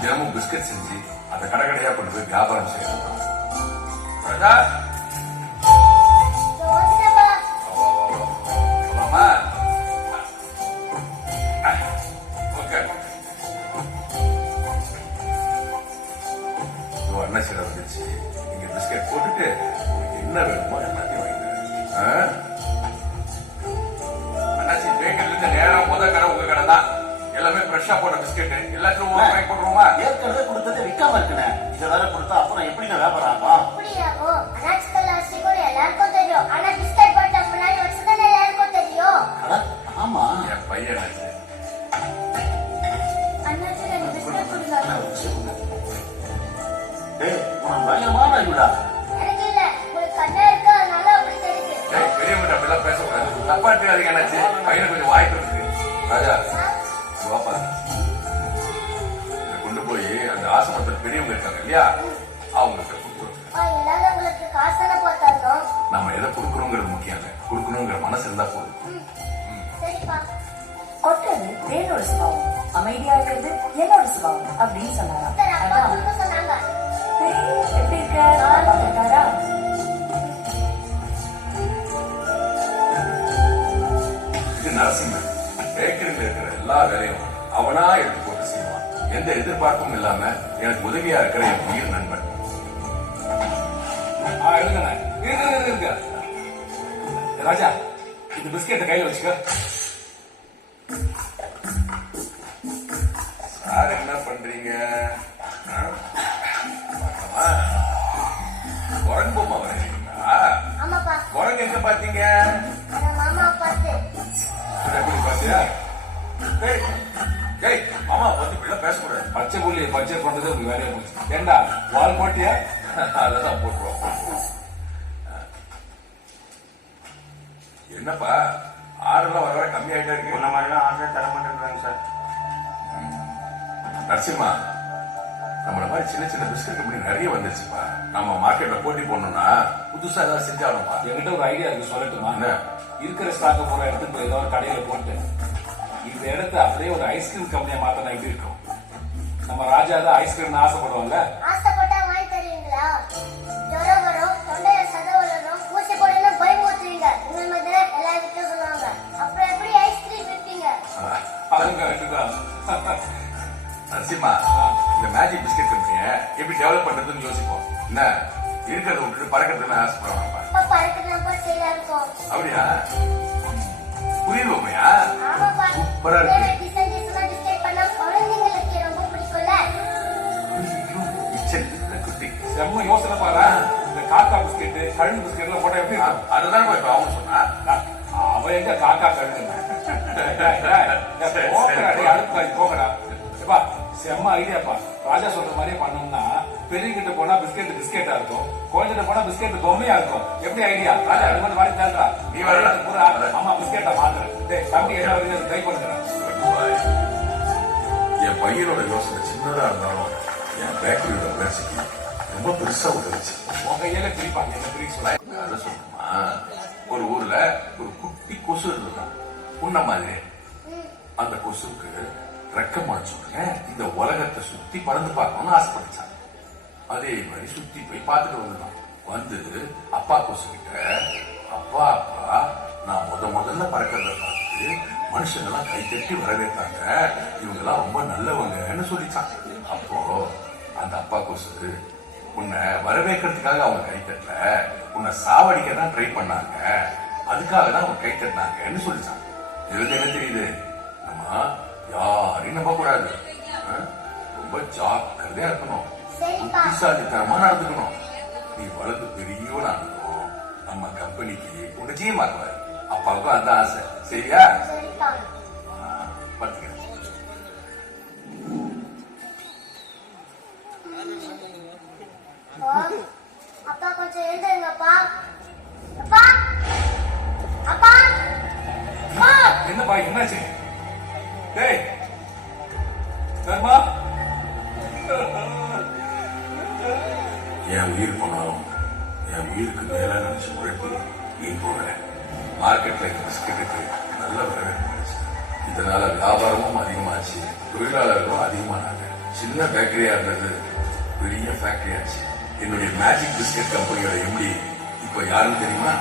தினமும் பிஸ்கட் செஞ்சு அதை கடைக்கடையா கொண்டு போய் வியாபாரம் செய்யணும். ராஜா அண்ணாச்சிட வந்துச்சு. நீங்க பிஸ்கட் போட்டுட்டு என்ன வேணுமோ எல்லாத்தையும் வாங்கிட்டு அண்ணாச்சி பேக்கரில இருந்து நேரம் முதல் கடை உங்க கடை தான். எல்லாமே ஃப்ரெஷ்ஷா போட்ட பிஸ்கெட் எல்லாத்தையும் வாங்கி போட்டுருவோமா? ஏற்கனவே கொடுத்தது விற்காம இருக்கேன். இதை வேற கொடுத்தா அப்புறம் எப்படி வியாபாரம் ஆகும்? எல்லாருக்கும் தெரியும். ஆனா பிஸ்கட் போட்ட முன்னாடி வருஷத்துல எல்லாருக்கும் தெரியும். ஆமா என் பையன் அண்ணாச்சி ரெண்டு பிஸ்கட் கொடுங்க. பயங்கரமான ஐயோடா. எனக்கு இல்ல, உங்களுக்கு கண்ணா இருக்கு, அதனால அப்படி தெரியுது. பெரியவங்க அப்படிலாம் பேசக்கூடாது. தப்பா தெரியாதீங்க அண்ணாச்சி. பையனை கொஞ்சம் வாய்ப்பு இருக்கு. ராஜா வாப்பா, இதை கொண்டு போய் அந்த ஆசிரமத்தில் பெரியவங்க இருக்காங்க இல்லையா, அவங்களுக்கு இல்லாதவங்களுக்கு காசு போட்டாலும் நம்ம எதை கொடுக்கணுங்கிறது முக்கியம் இல்லை, கொடுக்கணுங்கிற மனசு இருந்தா போதும். சரிப்பா. கொட்டது வேறொரு சுபாவம், அமைதியா இருக்கிறது என்னோட சுபாவம் அப்படின்னு சொன்னாராம். சொன்னாங்க. எப்படி இருக்காரா? இது நரசிம்மன். பேக்கரியில் இருக்கிற எல்லா வேலையும் அவனா எடுத்து போட்டு செய்வான். எந்த எதிர்பார்ப்பும் இல்லாம எனக்கு உதவியா இருக்கிற என் உயிர் நண்பன். ராஜா, இந்த பிஸ்கெட்டை கையில வச்சுக்க. சார் என்ன பண்றீங்க? குரங்கு பொம்மை வரையறீங்களா? ஆமாப்பா. குரங்கு எங்க பாத்தீங்க? மாமா பார்த்து. எப்படி பாத்தியா? மாமா பத்தி பிள்ளை பேசக்கூடாது. பச்சை புள்ளி பச்சை பண்றது ஒரு வேலையை போச்சு. ஏண்டா வால் போட்டியா? அதெல்லாம் போட்டுருவோம். என்னப்பா ஆறுலாம் வர வர கம்மியாயிட்டே இருக்கு. இந்த மாதிரிலாம் ஆர்டர் தர மாட்டேங்கிறாங்க சார். நரசிம்மா, நம்மள மாதிரி சின்ன சின்ன பிஸ்கட் கம்பெனி நிறைய வந்துருச்சுப்பா. நம்ம மார்க்கெட்ல போட்டி போடணும்னா புதுசா ஏதாவது செஞ்சாகணும்ப்பா. என்கிட்ட ஒரு ஐடியா இருக்கு, சொல்லட்டுமா? என்ன? இருக்கிற ஸ்டாக்க பூரா எடுத்து போய் ஏதோ ஒரு கடையில போட்டு இந்த இடத்த அப்படியே ஒரு ஐஸ்கிரீம் கம்பெனியா மாத்தினா எப்படி இருக்கும்? நம்ம ராஜா தான் ஐஸ்கிரீம் ஆசைப்படுவாங்கல்ல. ஆசைப்பட்டா வாங்கி தருவீங்களா? ஜுரம் வரும், தொண்டையில சதை வளரும், ஊசி போடணும் பயமுறுத்துவீங்க. இந்த மாதிரி எல்லா வீட்டும் சொல்லுவாங்க. அப்புறம் எப்படி ஐஸ்கிரீம் விற்பீங்க? அதுவும் கரெக்ட் தான். நரசிம்மா, இந்த மேஜிக் பிஸ்கட் கம்பெனிய எப்படி டெவலப் பண்றதுன்னு யோசிப்போம். என்ன இருக்கிறத விட்டுட்டு பறக்கிறதுன்னு ஆசைப்படுவாங்கப்பா. அப்பா பறக்குதாப்பா சரியா இருக்கும். அப்படியா? புரியுது உண்மையா? ஆமாப்பா. சூப்பரா இருக்கு. டிசைன் டிசைனா டிசைன் பண்ணா குழந்தைங்களுக்கு ரொம்ப பிடிக்கும்ல. குட்டி செம்ம யோசனை பாரு. இந்த காக்கா பிஸ்கெட் கழுகு பிஸ்கெட் எல்லாம் போட்டா எப்படி இருக்கும்? அதுதான் இப்ப அவங்க சொன்னா. அவன் எங்க காக்கா கழுகு போகடா. செம்ம ஐடியாப்பா. ராஜா சொல்ற மாதிரியே பண்ணோம்னா பெரிய கிட்ட போனா பிஸ்கெட் பிஸ்கெட்டா இருக்கும், குழந்தைகிட்ட போனா பிஸ்கெட் பொம்மையா இருக்கும். எப்படி ஐடியா? ராஜா அது மாதிரி வாங்கி தரா. நீ பூரா ஆமா பிஸ்கெட்டா மாத்துறேன். தம்பி என்ன வரைக்கும் ட்ரை பண்ணுறேன். என் பையனோட யோசனை சின்னதா இருந்தாலும் என் பேக்கரியோட வளர்ச்சிக்கு ரொம்ப பெருசா உதவிச்சு. உங்க கையில பிரிப்பாங்க, என்ன பிரிக்க சொல்ல அதை சொல்லுமா? ஒரு ஊர்ல ஒரு குட்டி கொசு இருந்துதான் உன்ன மாதிரி. அந்த கொசுக்கு ரெக்க முளைச்சோடனே இந்த உலகத்தை சுத்தி பறந்து பார்க்கணும்னு ஆசைப்பட்டுச்சான். அதே மாதிரி சுத்தி போய் பார்த்துட்டு வந்துதான். வந்து அப்பா கொசு கிட்ட, அப்பா அப்பா நான் முதல்ல பறக்கிறத பார்த்து மனுஷங்க எல்லாம் கை தட்டி வரவேற்றாங்க, இவங்க எல்லாம் ரொம்ப நல்லவங்கன்னு சொல்லிச்சான். அப்போ அந்த அப்பா கொசு, உன்னை வரவேற்கிறதுக்காக அவங்க கை தட்டல, உன்னை சாவடிக்க தான் ட்ரை பண்ணாங்க, அதுக்காக தான் அவங்க கை தட்டினாங்கன்னு சொல்லிச்சான். இதுக்கு என்ன தெரியுது? நம்ம யாரையும் நம்ப கூடாது, ரொம்ப ஜாக்கிரதையா இருக்கணும், புத்திசாலித்தனமா நடந்துக்கணும். நீ வளர்ந்து பெரியவனா இருக்கணும், நம்ம கம்பெனிக்கு உங்க ஜீமாக்குவாரு. அப்பாவுக்கும் அந்த ஆசை. சரியா? பத்துக்க. அப்பா கொஞ்சம் எழுந்துருங்கப்பா. அப்பா அப்பா என்னப்பா என்னாச்சு? டேய் தர்மா, என் உயிர் போனாலும் என் உயிருக்கு மேல நினைச்ச உழைப்பு நீ போகல. மார்க்கெட்ல இந்த பிஸ்கெட்டுக்கு நல்ல வரவேற்பு. இதனால வியாபாரமும் அதிகமாச்சு, தொழிலாளர்களும் அதிகமானாங்க. சின்ன பேக்கரியா இருந்தது பெரிய ஃபேக்டரி ஆச்சு. என்னுடைய மேஜிக் பிஸ்கட் கம்பெனியோட எம்டி இப்ப யாருன்னு தெரியுமா?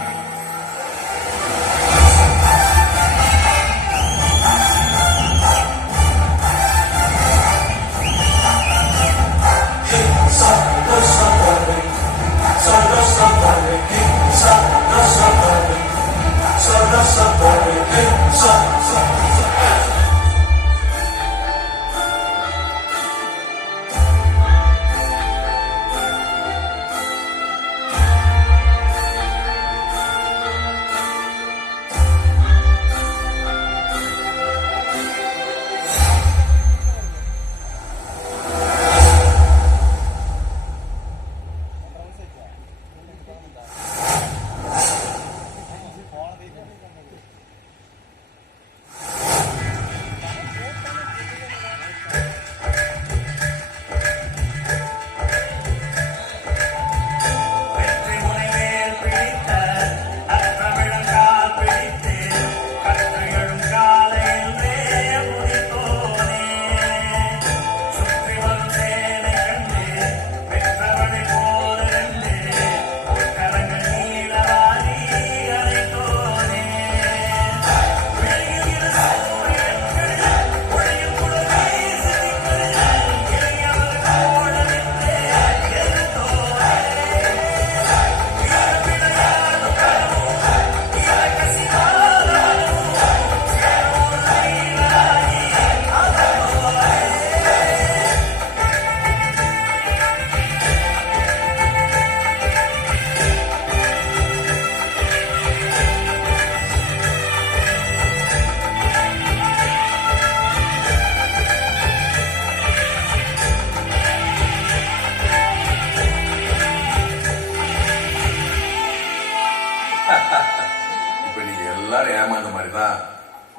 இப்ப நீங்க எல்லாரும் ஏமாந்த மாதிரிதான்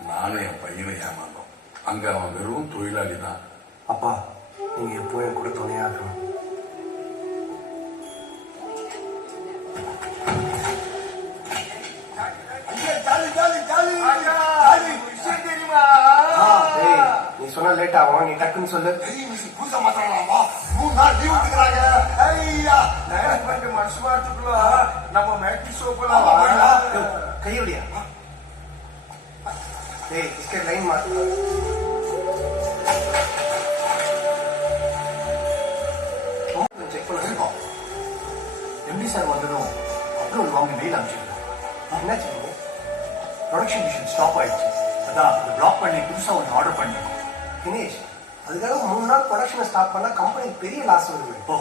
நானும் என் பையனும் ஏமாந்தோம். அங்க அவன் வெறும் தொழிலாளி தான். அப்பா நீங்க எப்போ என் கூட துணையா இருக்கணும். நீ சொன்னா லேட் ஆகும், நீ டக்குன்னு சொல்லு. புதுசா மாத்திரலாமா? 3 நாள் லீவ் எடுத்துக்கிறாங்க. ஐயா மனசு வாரத்துக்குள்ள நம்ம மேக்கி சோப்பெல்லாம் கையோடியா ஏய் பிஸ்கெட் லைன் மாத்து. செக் பண்ணிருக்கோம். எம்டி சார் வந்ததும் அப்ரூவல் வாங்கி மெயில் அனுப்பிச்சிருக்கேன். என்னாச்சு? ப்ரொடக்ஷன் மிஷின் ஸ்டாப் ஆயிடுச்சு. அதான் அதை பிளாக் பண்ணி புதுசா ஒன்று ஆர்டர் பண்ணிருக்கோம். தினேஷ் அதுக்காக 3 நாள் ப்ரொடக்ஷனை ஸ்டாப் பண்ணா கம்பெனிக்கு பெரிய லாஸ் வருது. ஓ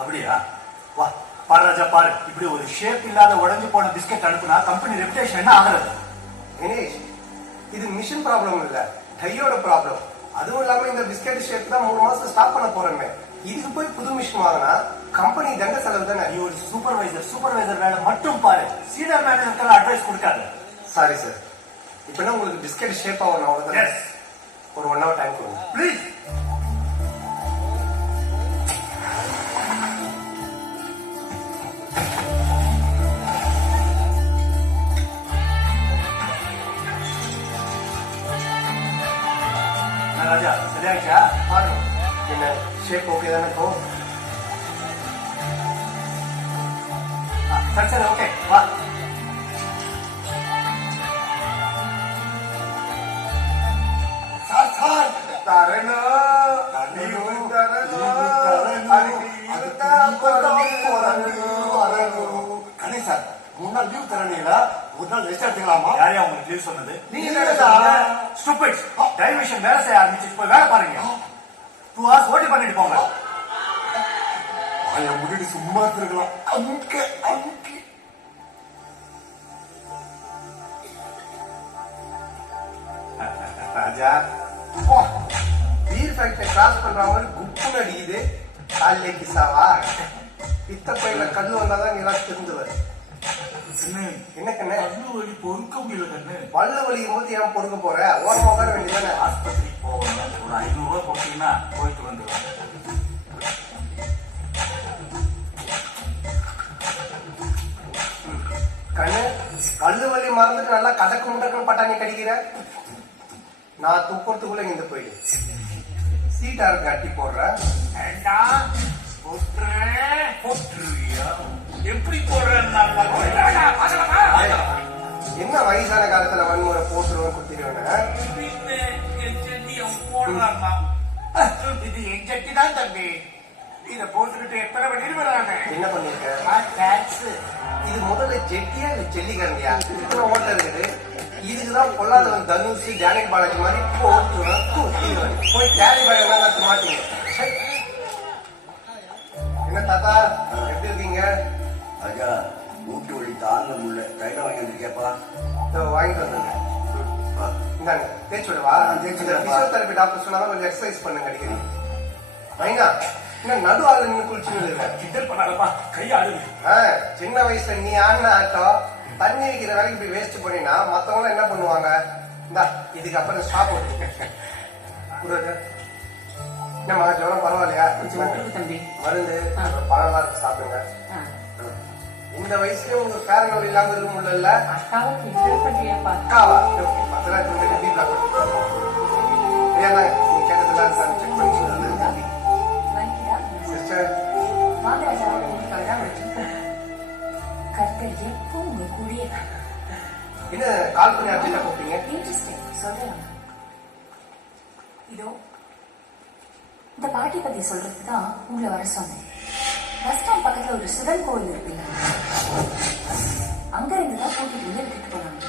அப்படியா? வா பாரு ராஜா பாரு, இப்படி ஒரு ஷேப் இல்லாத உடைஞ்சு போன பிஸ்கெட் அனுப்புனா கம்பெனி ரெப்புடேஷன் என்ன ஆகுறது? தினேஷ் இது மிஷின் ப்ராப்ளம் இல்ல, டையோட ப்ராப்ளம். அதுவும் இல்லாம இந்த பிஸ்கெட் ஷேப் தான் 3 மாசம் ஸ்டாப் பண்ண போறோமே. இதுக்கு போய் புது மிஷின் வாங்கினா கம்பெனி தண்ட செலவு தானே. நீ ஒரு சூப்பர்வைசர் வேலை மட்டும் பாரு, சீனியர் மேனேஜருக்கு அட்வைஸ் கொடுக்காது. சாரி சார், இப்ப உங்களுக்கு பிஸ்கெட் ஷேப் ஆகணும் அவ்வளவுதான். ஒரு 1 hour டைம் கொடுங்க ப்ளீஸ். ராஜா சரியாச்சா? பாருங்க என்ன ஷேப் ஓகே தானே இப்போ? சரி ஓகே வா. கணேஷ் சார் 3 நாள் லீவ் தரீங்களா? 1 நாள் ரெஸ்ட் எடுத்துக்கலாமா? யாரையா உங்களுக்கு லீவ் சொன்னது? நீங்க ஸ்டூபிட் டைவர்ஷன் வேலை செய்ய ஆரம்பிச்சு போய் வேலை பாருங்க. 2 hours ஓட்டி பண்ணிட்டு போங்க. என் முடிவு சும்மா இருக்கலாம். அங்கே ராஜா பீர் ஃபேக்டரி கிராஸ் பண்ற மாதிரி குப்புன்னு அடிக்குது. காலையில கிசாவா பித்த பையில கல்லு வந்தாதான் நீ எல்லாம் தெரிஞ்சுவாரு. என்ன கண்ணு பல்லு வலி பொறுக்க முடியல கண்ணு. பல்லு வலிக்கும் போது ஏன் பொறுக்க போற? ஓரமா உட்கார வேண்டியதானே. ஆஸ்பத்திரிக்கு போகணும். ஒரு 500 ரூபாய் போட்டீங்கன்னா போயிட்டு வந்துடுவேன். கண்ணு பல்லு வலி மறந்துட்டு நல்லா கதக்கு முடக்குன்னு பட்டாணி கடிக்கிற. நான் துப்புறதுக்குள்ள இங்க போயிடு. சீட்டாரு கட்டி போடுற ஏண்டா போட்டுருவியா எப்படி போடுறேன்னா என்ன வயசான காலத்துல வன்முறை போட்டுருவேன் குத்திடுவேன் போடுறான்னா இது என் சட்டி தான் தம்பி இத போட்டுக்கிட்டு எத்தனை பண்ணிருவாங்க என்ன பண்ணிருக்க இது முதல்ல ஜெட்டியா இல்ல ஜெல்லிக்கரண்டியா இத்தனை ஓட்ட இருக்குது இதுக்குதான் பொல்லாதவன் தனுஷ் ஜானகி பாலாஜி மாதிரி போட்டுருவேன் குத்திடுவேன் போய் கேரி பாய் மாட்டீங்க என்ன தாத்தா எப்படி இருக்கீங்க ராஜா மூட்டு வழி தாங்க முடியல கையில வாங்கி வந்திருக்கேப்பா வாங்கிட்டு வந்துருங்க இந்தாங்க தேய்ச்சி விடவா பிசியோதெரபி டாக்டர் சொன்னாலும் கொஞ்சம் எக்ஸசைஸ் பண்ணுங்க அடிக்கடி வைங்க இன்னும் நடு ஆளு நின்று குளிச்சுன்னு இருக்க கிண்டல் பண்ணாதப்பா கையாடுது. சின்ன வயசுல நீ ஆடின ஆட்டம் தண்ணி வைக்கிற வேலைக்கு இப்படி வேஸ்ட் பண்ணினா மத்தவங்க என்ன பண்ணுவாங்க இந்தா இதுக்கு அப்புறம் ஸ்டாப் என்னம்மா ஜுரம் பரவாயில்லையா தம்பி மருந்து பழம்லாம் இருக்கு சாப்பிடுங்க இந்த வயசுலயும் உங்க பேரனோடு இல்லாம இருக்க முடியல அக்காவை கிண்டல் பண்றியாப்பா? அக்காவா நீங்க கேட்டதெல்லாம் செக் பண்ணி வலிக்குதா? சிஸ்டர் வாங்க ராஜா, உங்களுக்காக தான் வச்சிருக்கேன். கர்த்தர் எப்பவும் உங்க கூடயே இருக்கார். என்ன கால் பண்ணி அர்ஜென்டா கூப்பிட்டீங்க இன்ட்ரெஸ்டிங், சொல்றேன். இதோ இந்த பாட்டி பத்தி சொல்றதுக்கு தான் உங்களை வர சொன்னேன். பஸ் ஸ்டாண்ட் பக்கத்துல ஒரு சிவன் கோவில் இருக்குல்ல, அங்க இருந்து தான் கூட்டிட்டு வந்து விட்டுட்டு போனாங்க.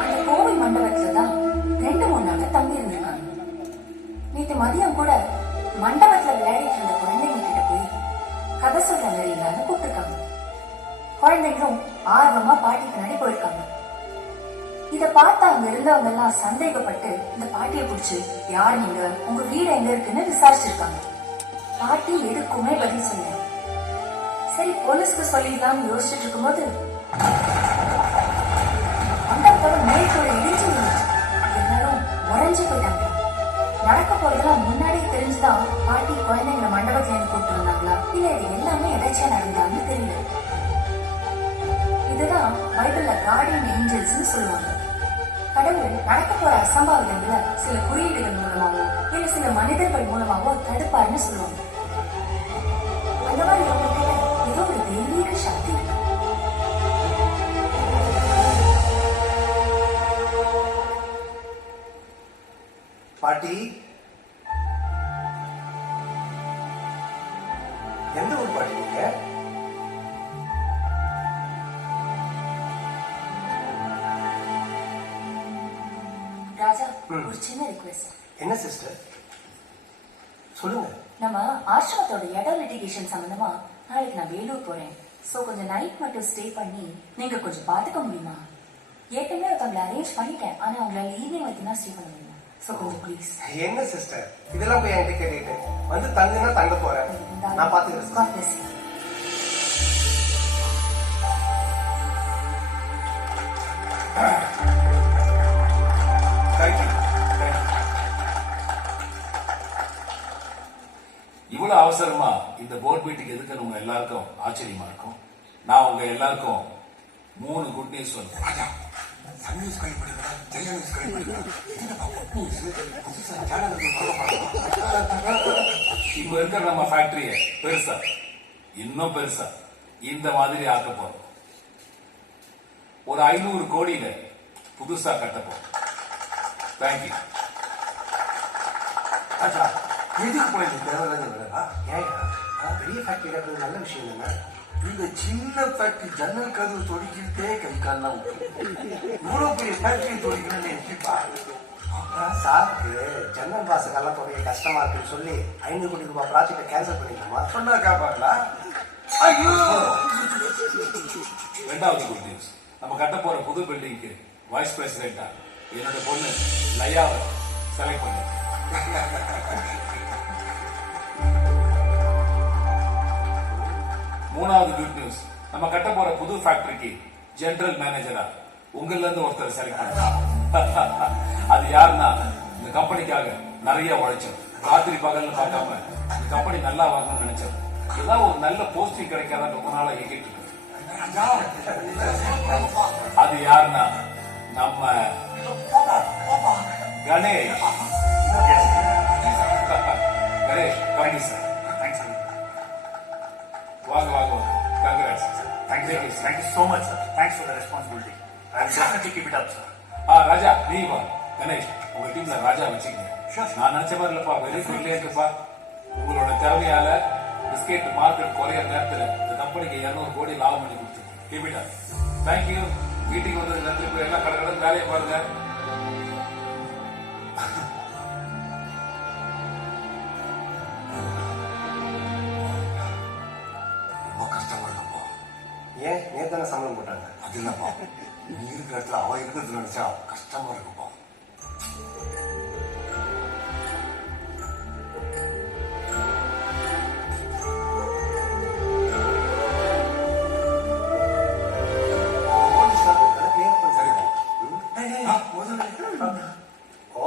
அந்த கோவில் மண்டபத்துல தான் 2-3 நாள் தங்கி இருந்திருக்காங்க. நேற்று மதியம் கூட மண்டபத்துல விளையாடிட்டு இருந்த குழந்தைங்க கிட்ட போய் கதை சொல்ற மாதிரி இல்லாம கூப்பிட்டுருக்காங்க. குழந்தைங்களும் ஆர்வமா பாட்டி பின்னாடி போயிருக்காங்க. இத பார்த்து அங்க இருந்தவங்க எல்லாம் சந்தேகப்பட்டு இந்த பாட்டியை பிடிச்சு யார் நீங்க, உங்க வீடு எங்க இருக்குன்னு விசாரிச்சிருக்காங்க. பாட்டி எதுக்குமே பதில் சொல்ல. சரி போலீஸ்க்கு சொல்லிடலாம்னு யோசிச்சுட்டு இருக்கும்போது மண்டபத்தோட மேற்கோட இடிஞ்சு விழுந்துச்சு. எல்லாரும் உறைஞ்சு போயிட்டாங்க. நடக்க போறதெல்லாம் முன்னாடியே தெரிஞ்சுதான் பாட்டி குழந்தைங்களை மண்டபத்துல இருந்து கூப்பிட்டு வந்தாங்களா இல்ல இது எல்லாமே எதாச்சியா நடந்தான்னு தெரியல. இதுதான் பைபிள்ல கார்டியன் ஏஞ்சல்ஸ் சொல்லுவாங்க. கடவுள் நடக்க போற அசம்பாவிதங்களை சில குறியீடுகள் மூலமாவோ இல்ல சில மனிதர்கள் மூலமாவோ தடுப்பாருன்னு சொல்லுவாங்க. அந்த மாதிரி உங்ககிட்ட ஏதோ ஒரு தெய்வீக சக்தி இருக்கு. பாட்டி எந்த ஊர் பாட்டி நீங்க ராஜா, ஒரு சின்ன ரிக்வெஸ்ட். என்ன சிஸ்டர் சொல்லுங்க நம்ம ஆசிரமத்தோட இடம் லிட்டிகேஷன் சம்பந்தமா நாளைக்கு நான் வேலூர் போறேன். சோ கொஞ்சம் நைட் மட்டும் ஸ்டே பண்ணி நீங்க கொஞ்சம் பாத்துக்க முடியுமா? ஏற்கனவே ஒருத்தவங்களை அரேஞ்ச் பண்ணிட்டேன், ஆனா அவங்களால ஈவினிங் வரைக்கும் தான் ஸ்டே பண்ண முடியும். சோ கொஞ்சம் ப்ளீஸ். என்ன சிஸ்டர் இதெல்லாம் போய் என்கிட்ட கேட்டுட்டு வந்து தங்குன்னா தங்க போறேன், நான் பாத்துக்கிறேன். God bless you. இவ்வளவு அவசரமா இந்த போர்ட் மீட்டிங் எதுக்குன்னு உங்க எல்லாருக்கும் ஆச்சரியமா இருக்கும். நான் உங்க எல்லாருக்கும் 3 குட் நியூஸ் சொல்றேன். இப்ப இருக்கிற நம்ம ஃபேக்டரிய பெருசா இன்னும் பெருசா இந்த மாதிரி ஆக்க போறோம். ஒரு 500 கோடியில புதுசா கட்ட போறோம். தேங்க்யூ. ஆச்சா எதுக்கு போய் தேவையில்லாத வேலையா? ஏன் பெரிய ஃபேக்டரி கட்டுறது நல்ல விஷயம் தானே? இந்த சின்ன ஃபேக்டரி ஜன்னல் கதவு தொடிக்கிட்டே கை கால்லாம் இவ்வளவு பெரிய ஃபேக்டரி தொடிக்கணும்னு எப்படிப்பா? சாருக்கு ஜன்னல் வாசகெல்லாம் தொடங்க கஷ்டமா இருக்குன்னு சொல்லி 500 கோடி ரூபாய் ப்ராஜெக்டை கேன்சல் பண்ணிக்கலாமா? சொன்னா காப்பாங்களா? ஐயோ! ரெண்டாவது குட் நியூஸ், நம்ம கட்ட போற புது பில்டிங்க்கு வைஸ் பிரசிடென்டா என்னோட பொண்ணு லயாவை செலக்ட் பண்ணி. மூணாவது குட் நியூஸ், நம்ம கட்ட போற புது ஃபேக்டரிக்கு ஜெனரல் மேனேஜரா உங்கள இருந்து ஒருத்தர் செலக்ட் பண்ண. அது யாருன்னா இந்த கம்பெனிக்காக நிறைய உழைச்சோம். ராத்திரி பகல்னு பார்க்காம இந்த கம்பெனி நல்லா வாங்கணும்னு நினைச்சோம். ஏதாவது ஒரு நல்ல போஸ்டிங் கிடைக்காத ரொம்ப நாளா இயக்கிட்டு இருக்கு. அது யாருன்னா நம்ம கணேஷ் கணேஷ் கம்பி சார். தேங்க்ஸ் வாங்க வாங்க வாங்க. Congrats. Thank you so much sir. Thanks for the responsibility. I will definitely keep it up sir. Raja நீ வா. கணேஷ் உங்க டீம்ல ராஜா வச்சுக்கங்க. நான் நினைச்ச மாதிரி இல்லப்பா, வெரி பிரில்லியன்ட்ப்பா. உங்களோட தேவையால பிஸ்கெட் மார்க்கெட் குறைய நேரத்துல இந்த கம்பெனிக்கு 200 கோடி லாபம் பண்ணி கொடுத்துருக்கேன். Keep it up. தேங்க்யூ. வீட்டுக்கு வந்து நன்றி. போய் எல்லாம் கடை வேலையை பாருங்க. ரொம்ப கஷ்டமா இருக்குப்பா. ஏன் நேத்தான சம்பளம் போட்டாங்க? அது இல்லப்பா, நீ இருக்கிற இடத்துல அவ இருக்கிறது நினைச்சா கஷ்டமா இருக்குப்பா.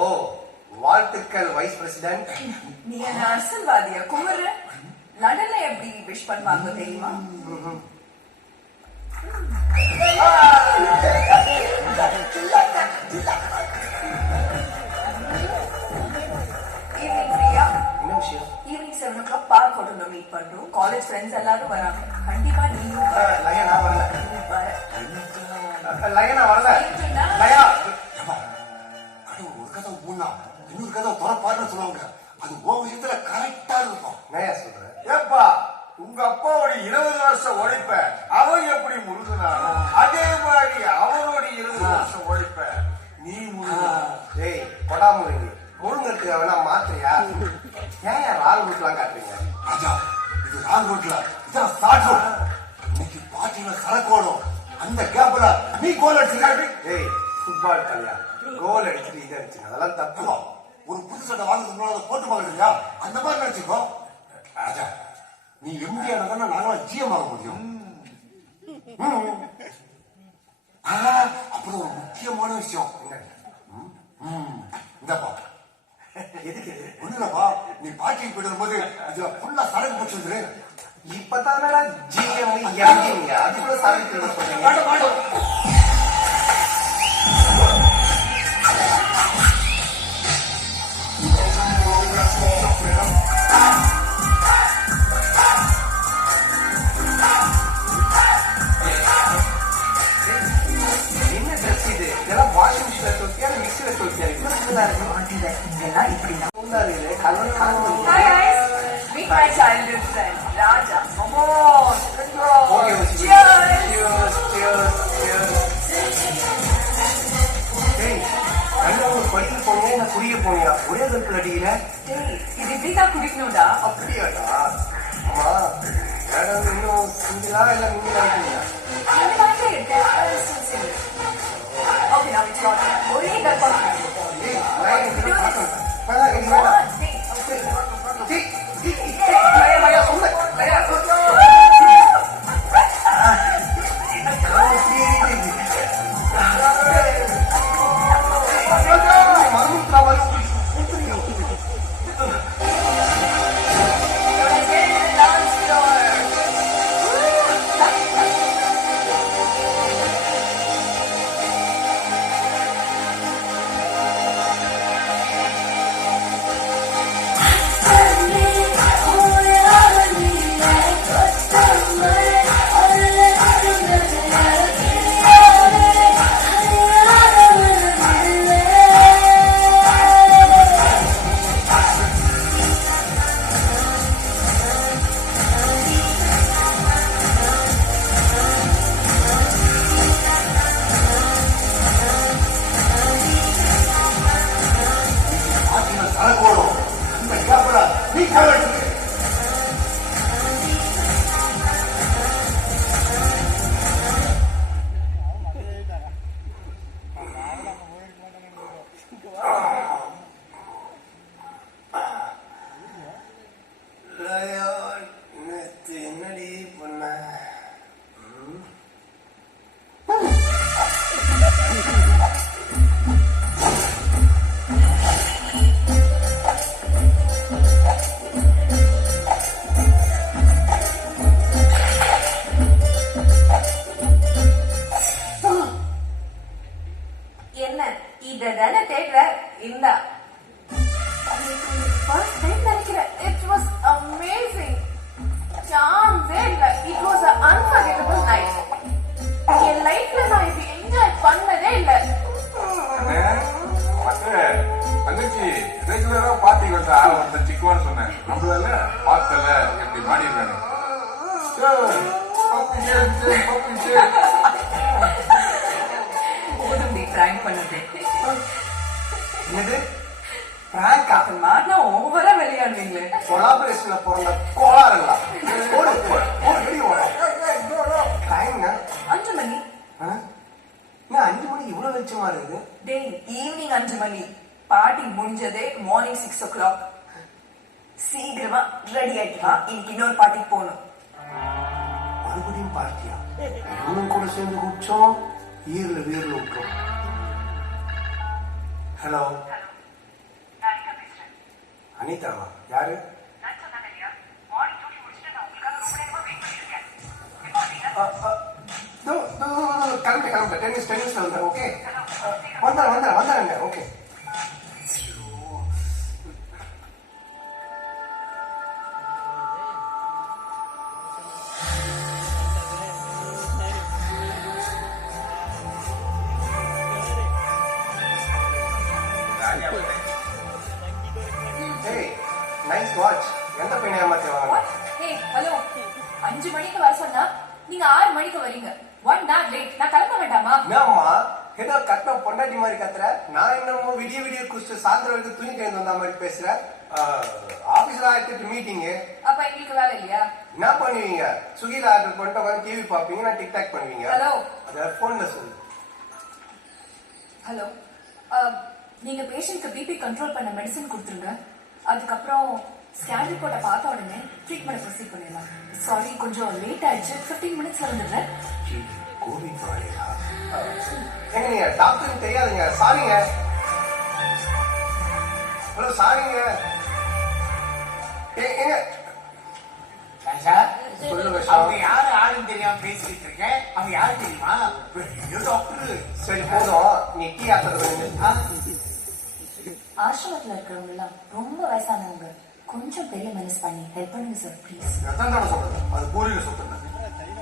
ஓ, வாழ்த்துக்கள் வைஸ் பிரசிடென்ட். நீ என்ன அரசியல்வாதியா குமரு? லண்டன்ல எப்படி விஷ் பண்ணுவாங்க தெரியுமா? ஈவினிங் ஃப்ரீயா? என்ன விஷயம்? ஈவினிங் 7 o'clock பார்க் ஹோட்டல்ல மீட் பண்றோம். காலேஜ் ஃப்ரெண்ட்ஸ் எல்லாரும் வராங்க. கண்டிப்பா நீயும் லயனா வரல. வர. லயனா வரல. லயா கடவுள் ஒரு கதை மூணா இன்னொரு கதை துறப்பாருன்னு சொல்லுவாங்க. அது உன் விஷயத்துல கரெக்டா இருக்கும். நயா சொல்றேன். ஏப்பா, உங்க அப்பாவோட 20 வருஷம் உழைப்ப அவன் எப்படி முழுதுனானோ அதே மாதிரி அவனோட 20 வருஷம் உழைப்ப நீ ஏய் கொடா முருங்கி முருங்கருக்கு அவனா மாத்திரையா? ஏன் ரால் ரூட்லாம் காட்டுறீங்க? ராஜா, இது ராங் ரோட்ல, இதான் ஸ்டார்ட் ரோட். இன்னைக்கு பாட்டில சரக்கு ஓடும். அந்த கேப்ல நீ கோல் அடிச்சிருக்காரு. ஏய் ஃபுட்பால் கல்யா கோல் அடிச்சுட்டு இதை அடிச்சுங்க, அதெல்லாம் தப்பு. ஒரு புது சட்டை வாங்குறதுக்கு முன்னாடி போட்டு பாக்குறியா? அந்த மாதிரி நினைச்சுக்கோ. ராஜா, நீ எம்டி ஆனதானே நாங்களாம் ஜிஎம் ஆக முடியும். அப்புறம் ஒரு முக்கியமான விஷயம் இந்தப்பா. எதுக்கு? ஒண்ணு இல்லப்பா, நீ பாட்டிக்கு போயிட்டு வரும்போது இதுல ஃபுல்லா சரக்கு போச்சுரு. இப்பதானடா ஜிஎம் இறங்கிங்க, அதுக்குள்ள சாதிக்க சொல்றீங்க. என்ன ட்ரெஸ் இது? இதெல்லாம் வாஷிங் மிஷின்ல தோத்தியா மிக்சில தோத்தியா? இவ்வளவு சின்னதா இருக்கு. இங்கெல்லாம் இப்படிதான். இருக்கு கலர் கலந்து. Hi guys, meet my childhood friend Raja. Come on, let's go. Okay, Cheers. படிக்க போனியா இல்ல குடிக்க போனியா? ஒரே கருத்துல அடிக்கிற. டேய், இது இப்படிதான் குடிக்கணும்டா. அப்படியாடா? ஆமா, மேடம் இன்னும் சிங்கிளா இல்ல நீங்களா இருக்கீங்களா? இந்த மாதிரி இருக்கு. சரி. Okay, now it's your turn. ஒரே கற்பா. ஏய், நான் இங்க பாக்கறேன். பரவா இல்ல. மயா சொன்ன. மயா ஃபர்ஸ்ட் டைம் நினைக்கிறேன். It was amazing. சான்ஸே இல்ல. It was a unforgettable night. என் லைஃப்ல நான் இப்படி என்ஜாய் பண்ணதே இல்ல. தங்கச்சி ரெகுலரா பார்ட்டி வந்தா ஒருத்தன் சிக்குவான்னு சொன்னேன். நம்மளால பார்த்தல எப்படி மாடி இருக்கானு. போதும் நீ பிராங்க் பண்ணது. என்னது பிராங்கா? மாட்டினா ஓவரா விளையாடுவீங்களே. கொலாபரேஷன்ல பிறந்த கோளாறுங்களா? ஓடு ஓடு ஓடு வெளிய ஓடு. டைம்ங்க 5 மணி. என்ன 5 மணிக்கு இவ்வளவு வெளிச்சமா இருக்குது? டேய் ஈவினிங் 5 மணி. பார்ட்டி முடிஞ்சதே மார்னிங் 6 o'clock. சீக்கிரமா ரெடி ஆயிட்டு வா. இன்னைக்கு இன்னொரு பார்ட்டிக்கு போகணும். மறுபடியும் பார்ட்டியா? இவனும் கூட சேர்ந்து குடிச்சோம், ஈரல வீரல விட்டோம். ஹலோ அனிதாவா? யாரு? கிளம்பு 10 மினிட்ஸ்ல வந்தேன். ஓகே வந்தாங்க. Okay nice watch. எந்த பையனை ஏமாத்தி வாங்க? Hey, hello. 5 மணிக்கு வர சொன்னா நீங்க 6 மணிக்கு வரீங்க. 1 hour late. நான் கிளம்ப வேண்டாமா? என்னம்மா ஏதோ கட்ட பொண்டாட்டி மாதிரி கத்துற? நான் என்னமோ விடிய குடிச்சு சாயந்தரம் வரைக்கும் துணி கைந்து வந்த மாதிரி பேசுறேன். ஆபீஸ்ல ஆயிட்டு மீட்டிங். அப்ப எங்களுக்கு வேலை இல்லையா? என்ன பண்ணுவீங்க? சுகில ஆர்டர் பண்ணிட்டு உட்காந்து டிவி பாப்பீங்க, நான் டிக்டாக் பண்ணுவீங்க. ஹலோ. அத போன்ல சொல்லு. ஹலோ. நீங்க பேஷண்ட்க்கு பிபி கண்ட்ரோல் பண்ண மெடிசன் கொடுத்துருங்க. அதுக்கப்புறம் ஸ்கேன் ரிப்போர்ட்டை பார்த்த உடனே ட்ரீட்மெண்ட் ப்ரொசீட் பண்ணிடலாம். சாரி கொஞ்சம் லேட் ஆயிடுச்சு. 15 மினிட்ஸ்ல வந்துடுறேன். கோவிட் வாழையா? ஏங்க நீங்க டாக்டருக்கு தெரியாதுங்க. சாரிங்க. ஹலோ சாரிங்க. ஏங்க அவங்க யாரு ஆளுன்னு தெரியாம பேசிட்டு இருக்கேன். அவங்க யாரு தெரியுமா? டாக்டர். சரி போதும், நீ டீ ஆத்துறது. ஆசிரமத்துல இருக்கிறவங்க எல்லாம் ரொம்ப வயசானவங்க. கொஞ்சம் பெரிய மனசு பண்ணி ஹெல்ப் பண்ணுங்க சார் ப்ளீஸ். எத்தனை தடவை சொல்றது? அது பூர்வீக சொத்து.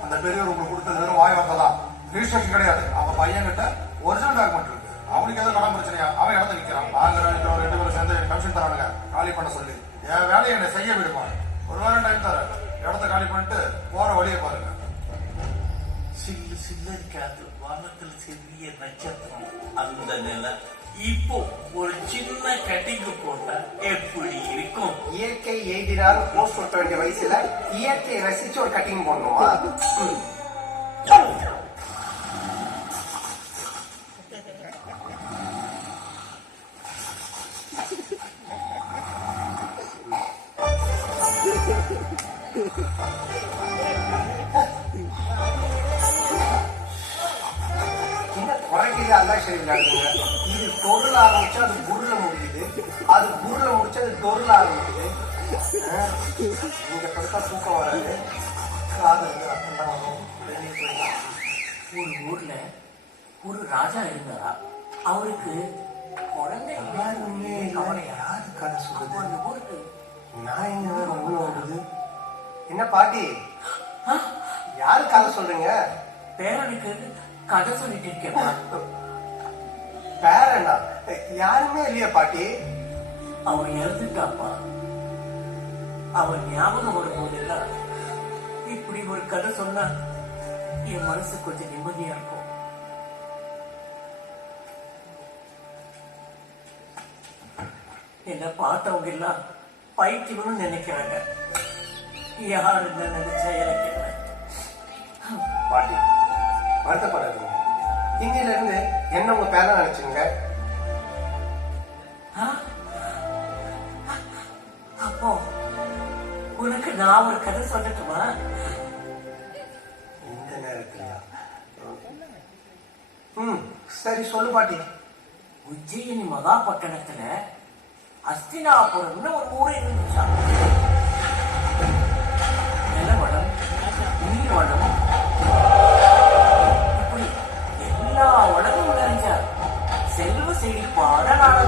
அந்த பெரியவர் உங்களுக்கு கொடுத்தது வெறும் வாய் வந்ததான், ரிஜிஸ்ட்ரேஷன் கிடையாது. அவங்க பையன் கிட்ட ஒரிஜினல் டாக்குமெண்ட் இருக்கு. அவனுக்கு ஏதோ கடன் பிரச்சனையா? அவன் இடத்த நிக்கிறான். நாங்க 2 பேரும் சேர்ந்து கமிஷன் தரானுங்க காலி பண்ண சொல்லி. என் வேலையை என்ன செய்ய விடுமா? ஒரு வாரம் டைம் தர, இடத்த காலி பண்ணிட்டு போற வழியை பாருங்க. சில்லு சில்லு இருக்காது, வானத்துல சிறிய நட்சத்திரம் அந்த நிலை. இப்போ ஒரு சின்ன கட்டிங்கு போட்டா எப்படி இருக்கும்? இயற்கை எய்தினாலும் போஸ்ட் ஒட்ட வேண்டிய வயசுல இயற்கையை ரசிச்சு ஒரு கட்டிங் போடணுமா? என்ன குறைக்குது? அந்த சரி இது தொருள் ஆரம்பிச்சு அது குருல முடியுது, அது குருல முடிச்சு அது தொருள் ஆரம்பிக்குது. நீங்க படுத்தா தூக்கம் வராது, காது ரத்தம் தான் வரும். ஒரு ஊர்ல ஒரு ராஜா இருந்தாரா. அவருக்கு குழந்தை யாருமே அவனை யாரு கதை சொல்லுது? அந்த ஊருக்கு நான் எங்க வேற உள்ள வருது? என்ன பாட்டி யாரு கதை சொல்றீங்க? பேரனுக்கு கதை சொல்லிட்டு இருக்கேன். பேரனா? யாருமே இல்லையா பாட்டி? அவன் இறந்துட்டாப்பா. அவன் ஞாபகம் வரும்போதெல்லாம் இப்படி ஒரு கதை சொன்னா என் மனசு கொஞ்சம் நிம்மதியா இருக்கும். என்ன பார்த்தவங்க எல்லாம் பைத்தியம்னு நினைக்கிறாங்க. யாரு என்ன நினைச்சா எனக்கு என்ன? பாட்டி வருத்தப்படாதீங்க. இன்னையில இருந்து என்ன உங்க பேர நினைச்சுங்க. அப்போ உனக்கு நான் ஒரு கதை சொல்லட்டுமா? இந்த நேரத்திலயா? சரி சொல்லு பாட்டி. உஜ்ஜயினி மகாபட்டணத்துல அஸ்தினாபுரம்னு ஒரு ஊர் இருந்துச்சா. நிலவளம், நீர்வளம், இப்படி எல்லா வளமும் நிறைஞ்ச செல்வ செழிப்பான நாடு.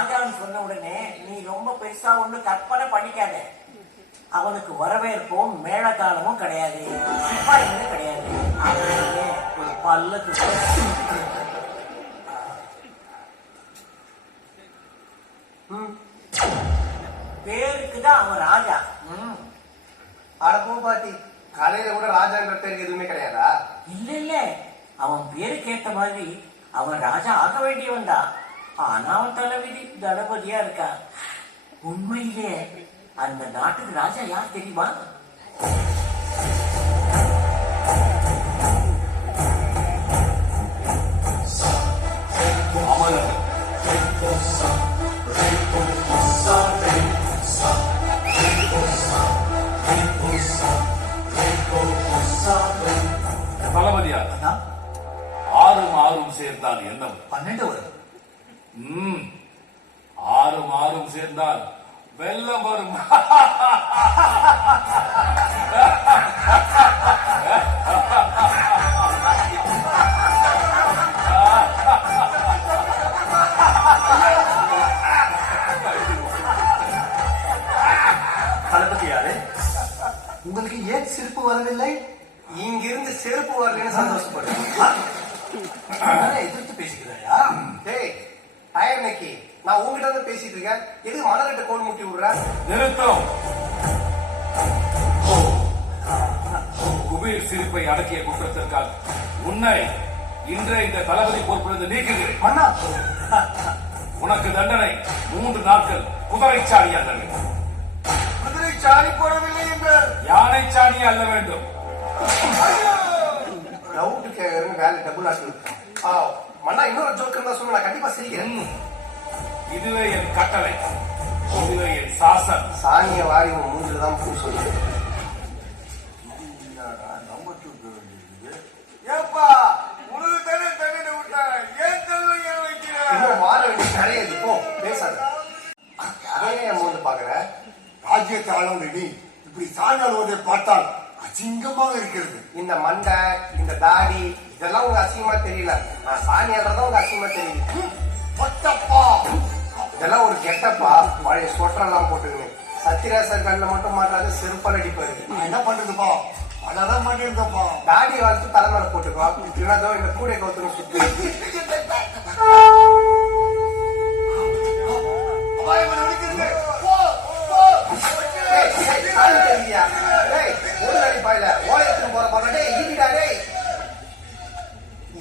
ராஜான்னு சொன்ன உடனே நீ ரொம்ப பெருசா ஒண்ணு கற்பனை பண்ணிக்காத. அவனுக்கு வரவேற்பும் மேளதாளமும் கிடையாது, சிப்பாய்களும் கிடையாது. அவனுக்கு ஒரு பல்லக்கு பேருக்குதான் அவன் ராஜா. அடப்போ பாட்டி, கலையில கூட ராஜாங்கிற பேருக்கு எதுவுமே கிடையாதா? இல்ல இல்ல, அவன் பேருக்கு ஏத்த மாதிரி அவன் ராஜா ஆக வேண்டியவன் தான். ஆனா அவன் தலைவிதி தளபதியா இருக்கான். உண்மையிலே அந்த நாட்டுக்கு ராஜா யார் தெரியுமா? தளபதியா? ஆறும் ஆறும் சேர்ந்தால் என்ன? 12 வரும். 6ம் 6ம் சேர்ந்தால் வெள்ளம் வரும். தளபதியாரே, உங்களுக்கு ஏன் சிரிப்பு வரவில்லை? இங்கிருந்து செருப்பு வரலன்னு சந்தோஷப்படுறேன். எதிர்த்து பேசுகிறாயா? டேய் டயர் நக்கி, நான் உங்ககிட்ட வந்து பேசிட்டு இருக்கேன், எதுக்கு மலர்கிட்ட கோல் முட்டி விடுற? நிறுத்தம். குபீர் சிரிப்பை அடக்கிய குற்றத்திற்காக உன்னை இன்றைய இந்த தளபதி பொறுப்பிலிருந்து நீக்குகிறேன். அண்ணா, உனக்கு தண்டனை 3 நாட்கள் குதிரைச்சாணி அல்ல வேண்டும். குதிரை சாணி போடவில்லை என்றார். யானை சாணி அல்ல வேண்டும். டவுட் கேட்கறேன்னு வேலை டபுள் ஆச்சு. மண்ணா இன்னொரு ஜோக் இருந்தா சொல்ல, நான் கண்டிப்பா சிரிக்கிறேன். இதுவே என் கட்டளை, இதுவே என் சாசன். சாணிய வாரி உன் மூஞ்சில தான் பூ சொல்லு. ஏப்பா உனக்கு தானே தண்ணி விட்டாங்க, ஏன் தண்ணி ஏன் வைக்கிறேன்? இன்னும் வார வேண்டிய கிடையாது. இப்போ பேசாத. அதே அமௌண்ட் பாக்குற. ராஜ்யத்தை ஆளுநர் இப்படி சாயங்காலம் பார்த்தால் அசிங்கமாக இருக்கிறது. இந்த மண்டை, இந்த தாடி இதெல்லாம் உங்க அசிங்கமா தெரியல. நான் சாணி ஆடுறதா உங்க அசிங்கமா தெரியுது. பட்டப்பா, இதெல்லாம் ஒரு கெட்டப்பா. பழைய சொட்டரெல்லாம் போட்டுக்கணும். சத்யராசர் கண்ணில் மட்டும் மாட்டாது, செருப்பால் அடிப்பாரு. நான் என்ன பண்றதுப்பா? அதான் பண்ணிருந்தப்பா. தாடி வளர்த்து தலைமையில போட்டுக்கோ. இல்லதோ இந்த கூடை கவுத்துன்னு சுத்தி.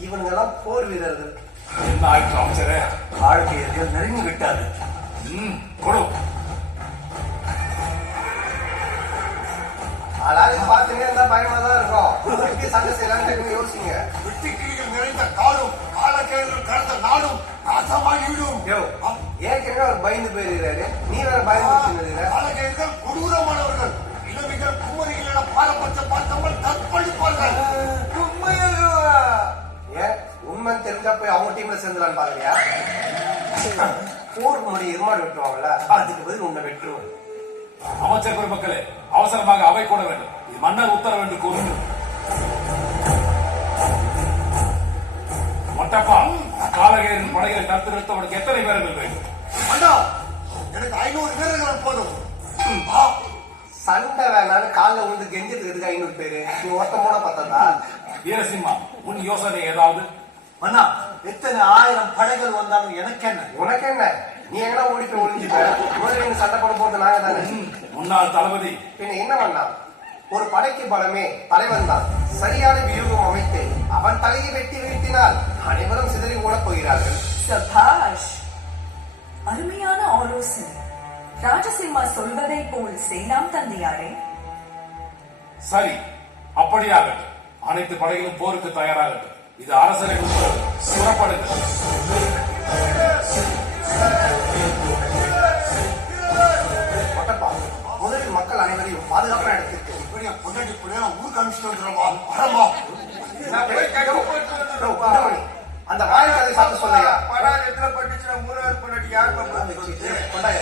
இவனுங்கெல்லாம் போர் வீரர்கள். என்ன ஆயிற்று அமைச்சரே? வாழ்க்கையர்கள் நெருங்கி விட்டாரு. கொடு. அதாவது பாத்துங்க இருந்தா பயமா தான் இருக்கும். எப்படி சண்டை செய்யலாம்னு யோசிங்க. வெட்டுக்கிளிகள் நிறைந்த காடும் காலக்கேள்கள் கடந்த நாடும் நாசமாகிவிடும். ஏற்கனவே அவர் பயந்து போயிருக்கிறாரு, நீ வேற பயந்து. காலக்கேள்கள் கொடூரமானவர்கள். இளவிகள் குமரிகளிடம் பாரபட்சம் பார்த்தவர்கள் தற்பழிப்பார்கள். ஏன் உண்மை தெரிஞ்சா போய் அவங்க டீம்ல சேர்ந்துலான்னு பாக்குறியா? போருக்கு முன்னாடி எருமாடு வெட்டுவாங்கல்ல, அதுக்கு பதில் உன்னை வெட்டுருவோம். அமைச்சர் பெருமக்களே, அவசரமாக அவை கூட வேண்டும். இது மன்னர் உத்தரவு என்று கூறுங்கள். மொட்டப்பா, காலகேரின் படைகளை தடுத்து நிறுத்த உனக்கு எத்தனை பேர்கள் வேண்டும்? அண்ணா, எனக்கு 500 வீரர்கள் போதும். சண்டை வேணான்னு காலில் விழுந்து கெஞ்சதுக்கு 500 பேரு. நீ ஒருத்த மூட பார்த்ததா? வீரசிம்மா, உன் யோசனை ஏதாவது? அண்ணா, எத்தனை 1000 படைகள் வந்தாலும் எனக்கு என்ன? உனக்கு என்ன? நீ எங்கன்னா ஓடி போய் ஒளிஞ்சுப்ப. முதல்ல சண்டை பண்ண போறது நாங்க தானே. முன்னாள் தளபதி பின்ன என்ன பண்ணலாம்? ஒரு படைக்கு பலமே தலைவன் தான். சரியான வியூகம் அமைத்து அவன் தலையை வெட்டி வீழ்த்தினால் அனைவரும் சிதறி ஓடப் போகிறார்கள். சபாஷ், அருமையான ஆலோசனை. ராஜசிம்மா சொல்வதை போல் செய்யலாம் தந்தையாரே. சரி, அப்படியாகட்டும். அனைத்து படைகளும் போருக்கு தயாராகட்டும். இது அரசரின் உத்தரவு. புறப்படுங்கள். மொட்டப்பா, முதலில் மக்கள் அனைவரையும் பாதுகாப்பான இடத்திற்கு பொண்டாட்டி பிள்ளையா ஊருக்கு அனுப்பிச்சுட்டு வந்துடுறோமா? வரமா? அந்த வாயில் கதை சாப்பிட்டு சொல்லையா? படம் எத்தனை பட்டுச்சுன்னா மூணாவது பொண்டாட்டி யார் கொண்டாய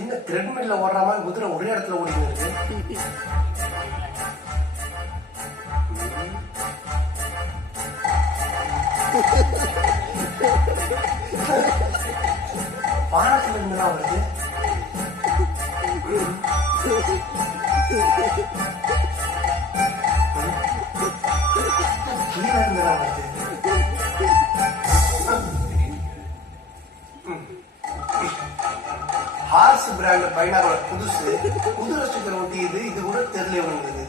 என்ன த்ரெட்மில்ல ஓடுற மாதிரி குதிரை ஒரே இடத்துல ஓடிட்டு இருக்கு. பானத்துல இருந்துலாம் வருது. கீழே இருந்துலாம் வருது. ஹார்ஸ் பிராண்ட் பைனாகுலர் புதுசு, குதிரை ஸ்டிக்கர் ஒட்டியது. இது கூட தெரியல வந்தது.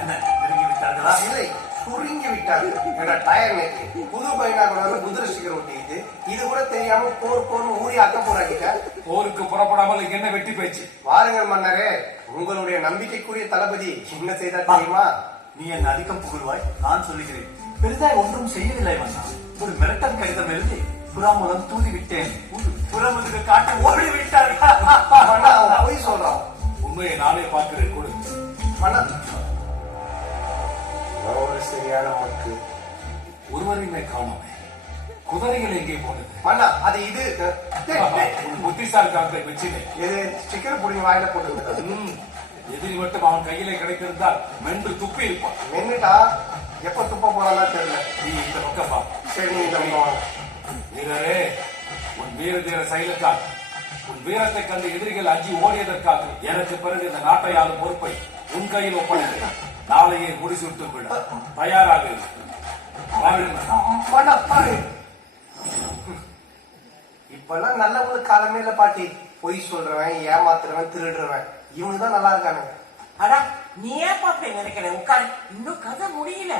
என்ன நெருங்கி விட்டார்களா? இல்லை, சுருங்கி விட்டாங்க. என்னோட டயர் நேற்று புது பைனாகுலர் குதிரை ஸ்டிக்கர் ஒட்டியது. இது கூட தெரியாம போர்னு ஊறி அக்க போராக்கிட்ட. போருக்கு புறப்படாமல் இங்க என்ன வெட்டி போயிடுச்சு? வாருங்கள் மன்னரே, உங்களுடைய நம்பிக்கைக்குரிய தளபதி என்ன செய்தா தெரியுமா? நீ என்ன அதிகம் புகழ்வாய், நான் சொல்லுகிறேன். பெரிதாய் ஒன்றும் செய்யவில்லை மன்னா. ஒரு மிரட்டல் கடிதம் எழுதி புறா மூலம் தூதி விட்டேன். புறமுதுக்கு காட்டி ஓடி விட்டார்கள். மன்னா, அவன் பொய் சொல்றான். உண்மையை நானே பார்க்கிறேன். கொடு. மன்னா, ஒரு சரியான மக்கு. ஒருவரையுமே காணோமே. குதிரைகள் எங்கே போனது? மன்னா, அது இது உன் புத்திசாலித்தனத்தை வச்சினேன். எது ஸ்டிக்கர் புடிங்க வாயில போட்டு எதிரி மட்டும் அவன் கையிலே கிடைத்திருந்தால் மென்று துப்பி இருப்பான். மென்னுட்டா எப்ப துப்ப போறான்னு தெரியல. நீ இந்த பக்கம் வா. சரி, நீ இந்த பக்கம் வாங்க. வீரரே, உன் வீர தீர செயலுக்காக, உன் வீரத்தை கண்டு எதிரிகள் அஞ்சி ஓடியதற்காக எனக்கு பிறகு இந்த நாட்டை ஆளும் பொறுப்பை உன் கையில் ஒப்படைக்கிறேன். நாளையே முடிசூட்டு விட தயாராக இரு. மன்னா, பாரு. இப்பெல்லாம் நல்லவங்களுக்கு காலமே இல்ல பாட்டி. பொய் சொல்றவன், ஏமாத்துறவன், திருடுறவன், இவங்க தான் நல்லா இருக்கானுங்க. அடா, நீ ஏன் பாப்பே நினைக்கிற? உட்காரு, இன்னும் கதை முடியல.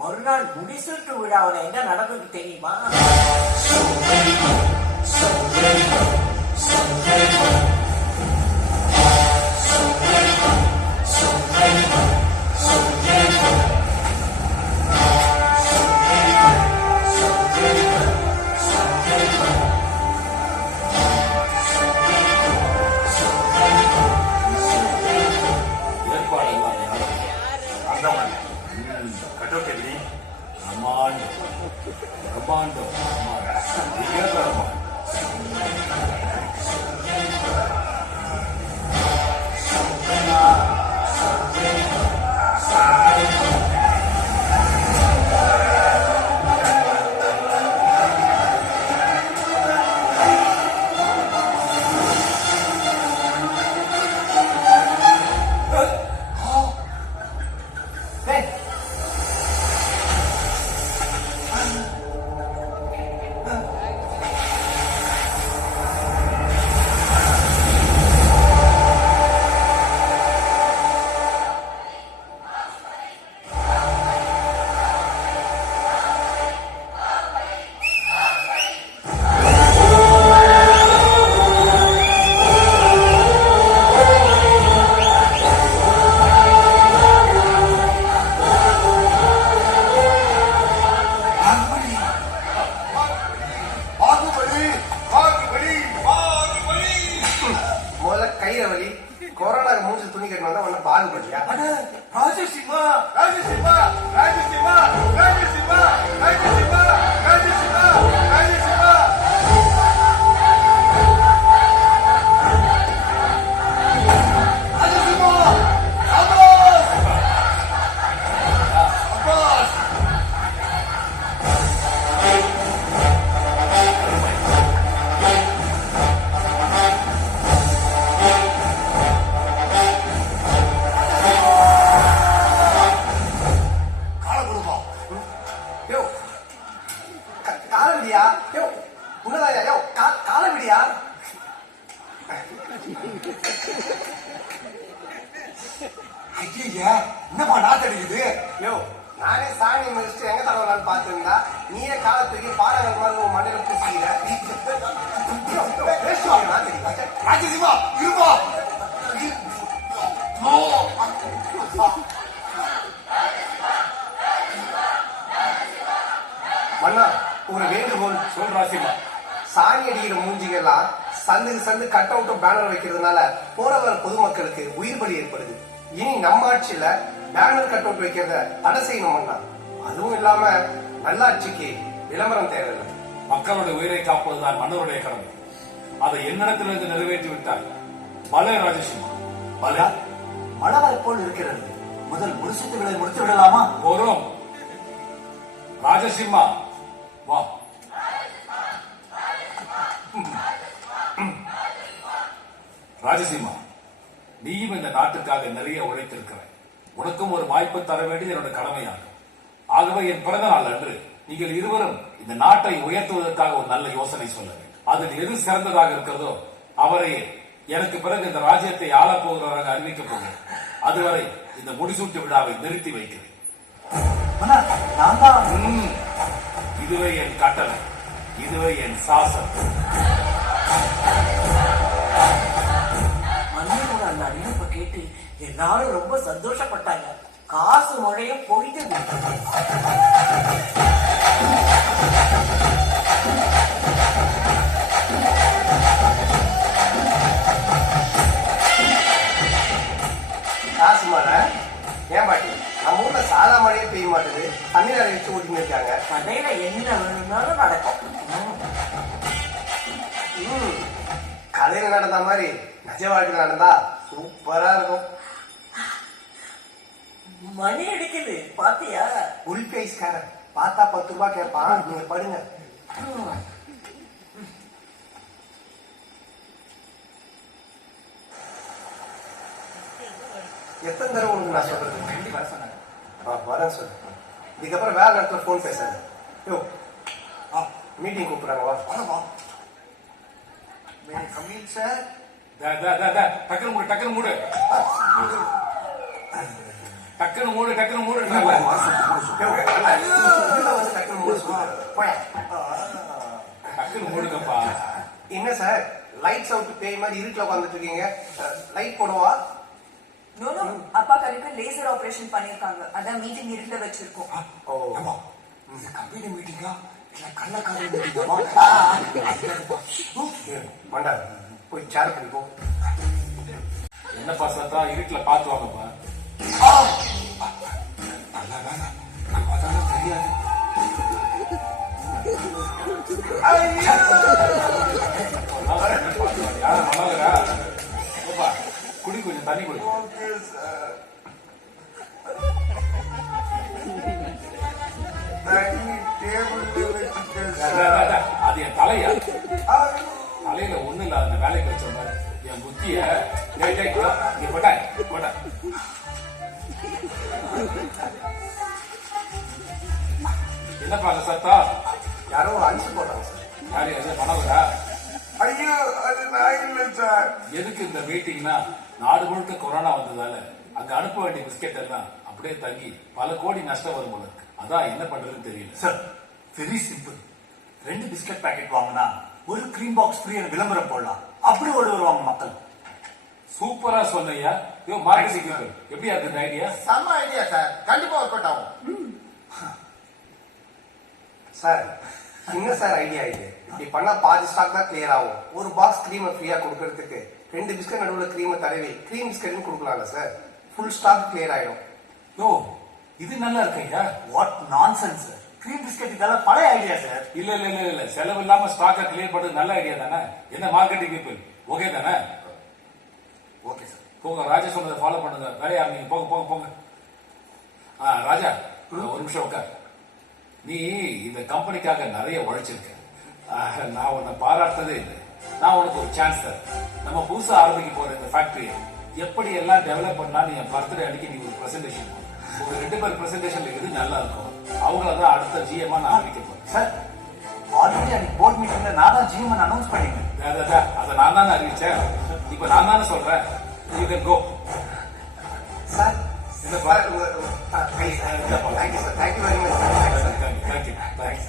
மறுநாள் முடிசூட்டு விழாவில் என்ன நடந்தது தெரியுமா? பிரம்மாண்டம். மிக பிரம்மாண்டம். ராஜசிம்மா ராஜசிம்மா ராஜசிம்மா ராஜசிம்மா ராஜசிம்மா ராஜசிம்மா ராஜசிம்மா ராஜசிம்மா அப்பாஸ் அப்பாஸ் என்னப்பா நாத்தடிக்குது? யோ, நானே சாணி மிதிச்சுட்டு எங்க தடவலான்னு பாத்துருந்தா நீயே காலத்துக்கு பாடங்கள் மாதிரி உன் மண்ணில பூசிக்கிற. ராஜசிம்மா இருப்பா. மன்னா, ஒரு வேண்டுகோள். சொல் ராசிமா. சாணி அடிக்கிற மூஞ்சிகள்லாம் சந்துக்கு சந்து கட் அவுட்டும் பேனர் வைக்கிறதுனால போறவர் பொதுமக்களுக்கு உயிர் பலி ஏற்படுது. இனி நம்ம ஆட்சியில பேனர் கட் அவுட் வைக்கிறத தடை செய்யணும்னா, அதுவும் இல்லாம நல்லாட்சிக்கு விளம்பரம் தேவையில்லை. மக்களுடைய உயிரை காப்பதுதான் மன்னருடைய கடமை. அதை என்னிடத்திலிருந்து நிறைவேற்றி விட்டாய். பலே ராஜசிம்மா, பலா மழை வரப்போல் இருக்கிறது. முதல் முடிச்சுகளை முடித்து விடலாமா? போறோம். ராஜசிம்மா வா. ராஜசிம்மா, நீயும் இந்த நாட்டுக்காக நிறைய உழைத்திருக்கிறாய். உனக்கும் ஒரு வாய்ப்பு தர வேண்டியது என்னோட கடமையாகும். ஆகவே என் பிறந்த நாள் அன்று நீங்கள் இருவரும் இந்த நாட்டை உயர்த்துவதற்காக ஒரு நல்ல யோசனை சொல்ல வேண்டும். அதில் எது சிறந்ததாக இருக்கிறதோ அவரையே எனக்கு பிறகு இந்த ராஜ்யத்தை ஆளப் போகிறவராக அறிவிக்கப் போகிறேன். அதுவரை இந்த முடிசூட்டு விழாவை நிறுத்தி வைக்கிறேன். இதுவே என் கட்டளை, இதுவே என் சாசனம். மன்னனோட அந்த அறிவிப்பை கேட்டு எல்லாரும் ரொம்ப சந்தோஷப்பட்டாங்க. காசு மழையும் பொய்து. காசு மழை ஏன் பாட்டி? நம்ம ஊர்ல சாதா மழையே பெய்ய மாட்டேது. தண்ணீரை வச்சு ஓட்டின்னு இருக்காங்க. கடையில என்ன வேணும்னாலும் நடக்கும். கதையில நடந்த மாதிரி நிஜ வாழ்க்கையில் நடந்தா சூப்பரா இருக்கும். மணி அடிக்குது பாத்தியா? உள்பி ஐஸ்காரன் பார்த்தா 10 ரூபாய் கேட்பான். நீங்க படுங்க. எத்தனை தடவை உனக்கு நான் சொல்றது? வரேன் சார். இதுக்கப்புறம் வேற நேரத்தில் போன் பேசுறேன். யோ மீட்டிங் கூப்பிடுறாங்க. வா. சார் டக்குனு மூடு, டக்குனு மூடு, டக்குனு மூடு, டக்குனு மூடு. டக்குனு மூடுங்கப்பா. என்ன சார் லைட்ஸ் அவுட் பேய் மாதிரி இருட்டில் உட்காந்துட்டு இருக்கீங்க? லைட் போடுவா? நோ நோ, அப்பா கருக்கு லேசர் ஆபரேஷன் பண்ணிருக்காங்க. அதான் மீட்டிங் இருட்டுல வச்சிருக்கோம். கம்பெனி மீட்டிங்கா இல்ல கள்ளக்காரி மீட்டிங்கா? மண்டா போய் சேர் பண்ணிப்போம். என்னப்பா சத்தா? இருட்டுல பார்த்து வாங்கப்பா. தெரியாது. யாரும் மல்லாதரா? குடி, கொஞ்சம் தண்ணி குடி. அது என் தலையா? தலையில ஒண்ணு இல்ல, அந்த வேலைக்கு வச்சோம் என் புத்திய. என்னப்பா அந்த சத்தா? யாரோ அடிச்சு போட்டாங்க சார். யாரு மனோகரா? ஐயோ அது நான் இல்லை சார். எதுக்கு இந்த மீட்டிங்னா, நாடு முழுக்க கொரோனா வந்ததால அங்க அனுப்ப வேண்டிய பிஸ்கெட் எல்லாம் அப்படியே தங்கி பல கோடி நஷ்டம் வரும் போல இருக்கு. அதான் என்ன பண்றதுன்னு தெரியல sir. Very simple. 2 biscuit packet வாங்கினா ஒரு கிரீம் பாக்ஸ் ஃப்ரீ விளம்பரம் போடலாம். அப்படி ஓடி வருவாங்க மக்கள். சூப்பரா சொன்னையா. மார்க்கெட்டிங் பீப்பிள், எப்படியா இருக்கு இந்த ஐடியா? செம்ம ஐடியா சார். கண்டிப்பா ஒர்க் அவுட் ஆகும் சார். என்ன சார் ஐடியா இது? இப்படி பண்ணா பாதி ஸ்டாக் தான் கிளியர் ஆகும். ஒரு பாக்ஸ் கிரீமை ஃப்ரீயா கொடுக்கறதுக்கு 2 பிஸ்கட் நடுவில் கிரீமை தடவி கிரீம் பிஸ்கட்னு கொடுக்கலாம்ல சார்? ஃபுல் ஸ்டாக் கிளியர் ஆயிடும். இது நல்லா இருக்கையா? What nonsense sir. Cream biscuit இதெல்லாம் பழைய ஐடியா சார். இல்ல செலவு இல்லாம ஸ்டாக்க கிளியர் பண்றது நல்ல ஐடியா தானே? என்ன மார்க்கெட்டிங் பீப்பிள், ஓகே தானே? Okay sir. போங்க, ராஜா சொன்னதை ஃபாலோ பண்ணுங்க. வேலையா நீங்க போங்க போங்க போங்க. ராஜா ஒரு நிமிஷம் உட்கார். நீ இந்த கம்பெனிக்காக நிறைய உழைச்சிருக்க. நான் உன்னை பாராட்டதே இல்லை. நான் உனக்கு ஒரு சான்ஸ் தரேன். நம்ம புதுசா ஆரம்பிக்க போற இந்த ஃபேக்டரியை எப்படி எல்லாம் டெவலப் பண்ணலாம். என் பர்த்டே அன்னைக்கு நீ ஒரு பிரசன்டேஷன், ஒரு 2 பேர் பிரசன்டேஷன்ல எது நல்லா இருக்கும் அவங்களதான் அடுத்த ஜிஎம்மா நான் அறிவிக்க போறேன். சார் ஆல்ரெடி அன்னைக்கு போர்ட் மீட்டிங்ல நான் தான் ஜிஎம் அனௌன்ஸ் பண்ணிட்டேன். அதை நான் தானே அறிவிச்சேன். இப்ப நான் தானே சொல்றேன். You can go. சார் என்னப்பா? Thank you sir. Thank you very much sir. Thank you. Thanks.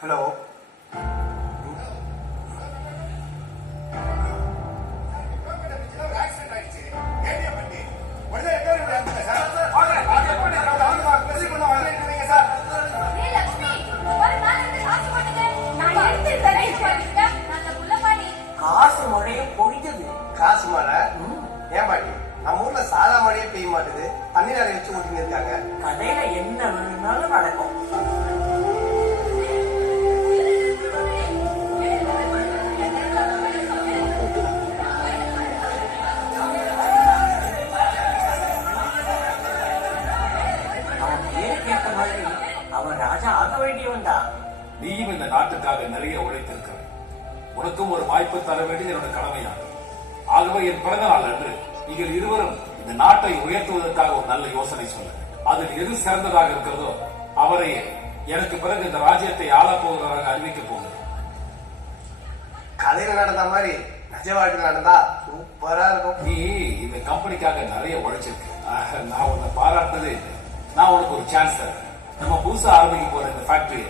Hello. நம்ம ஊர்ல சாதா மழையே பெய்ய மாட்டுது, தண்ணி நிறைய வச்சு ஓட்டின்னு இருக்காங்க. கதையில என்ன வேணும்னாலும் நடக்கும். அவன் பேருக்கு ஏற்ற மாதிரி அவன் ராஜா ஆக வேண்டியவன் தான். நீயும் இந்த நாட்டுக்காக நிறைய உழைத்திருக்கிற, உனக்கும் ஒரு வாய்ப்பு தர வேண்டியது என்னோட கடமையாகும். ஆகவே என் பிறந்த நாள் அன்று நீங்கள் இருவரும் இந்த நாட்டை உயர்த்துவதற்காக ஒரு நல்ல யோசனை சொல்லுங்க. அதில் எது சிறந்ததாக இருக்கிறதோ அவரையே எனக்கு பிறகு இந்த ராஜ்யத்தை ஆளப் போகிறவராக அறிவிக்கப் போகிறேன். கதையில நடந்த மாதிரி நிஜ வாழ்க்கையில் நடந்தா சூப்பரா இருக்கும். நீ இந்த கம்பெனிக்காக நிறைய உழைச்சிருக்க, நான் உன்னை பாராட்டினதே இல்லை. நான் உனக்கு ஒரு சான்ஸ் தரேன். நம்ம புதுசா ஆரம்பிக்க போற இந்த ஃபேக்டரி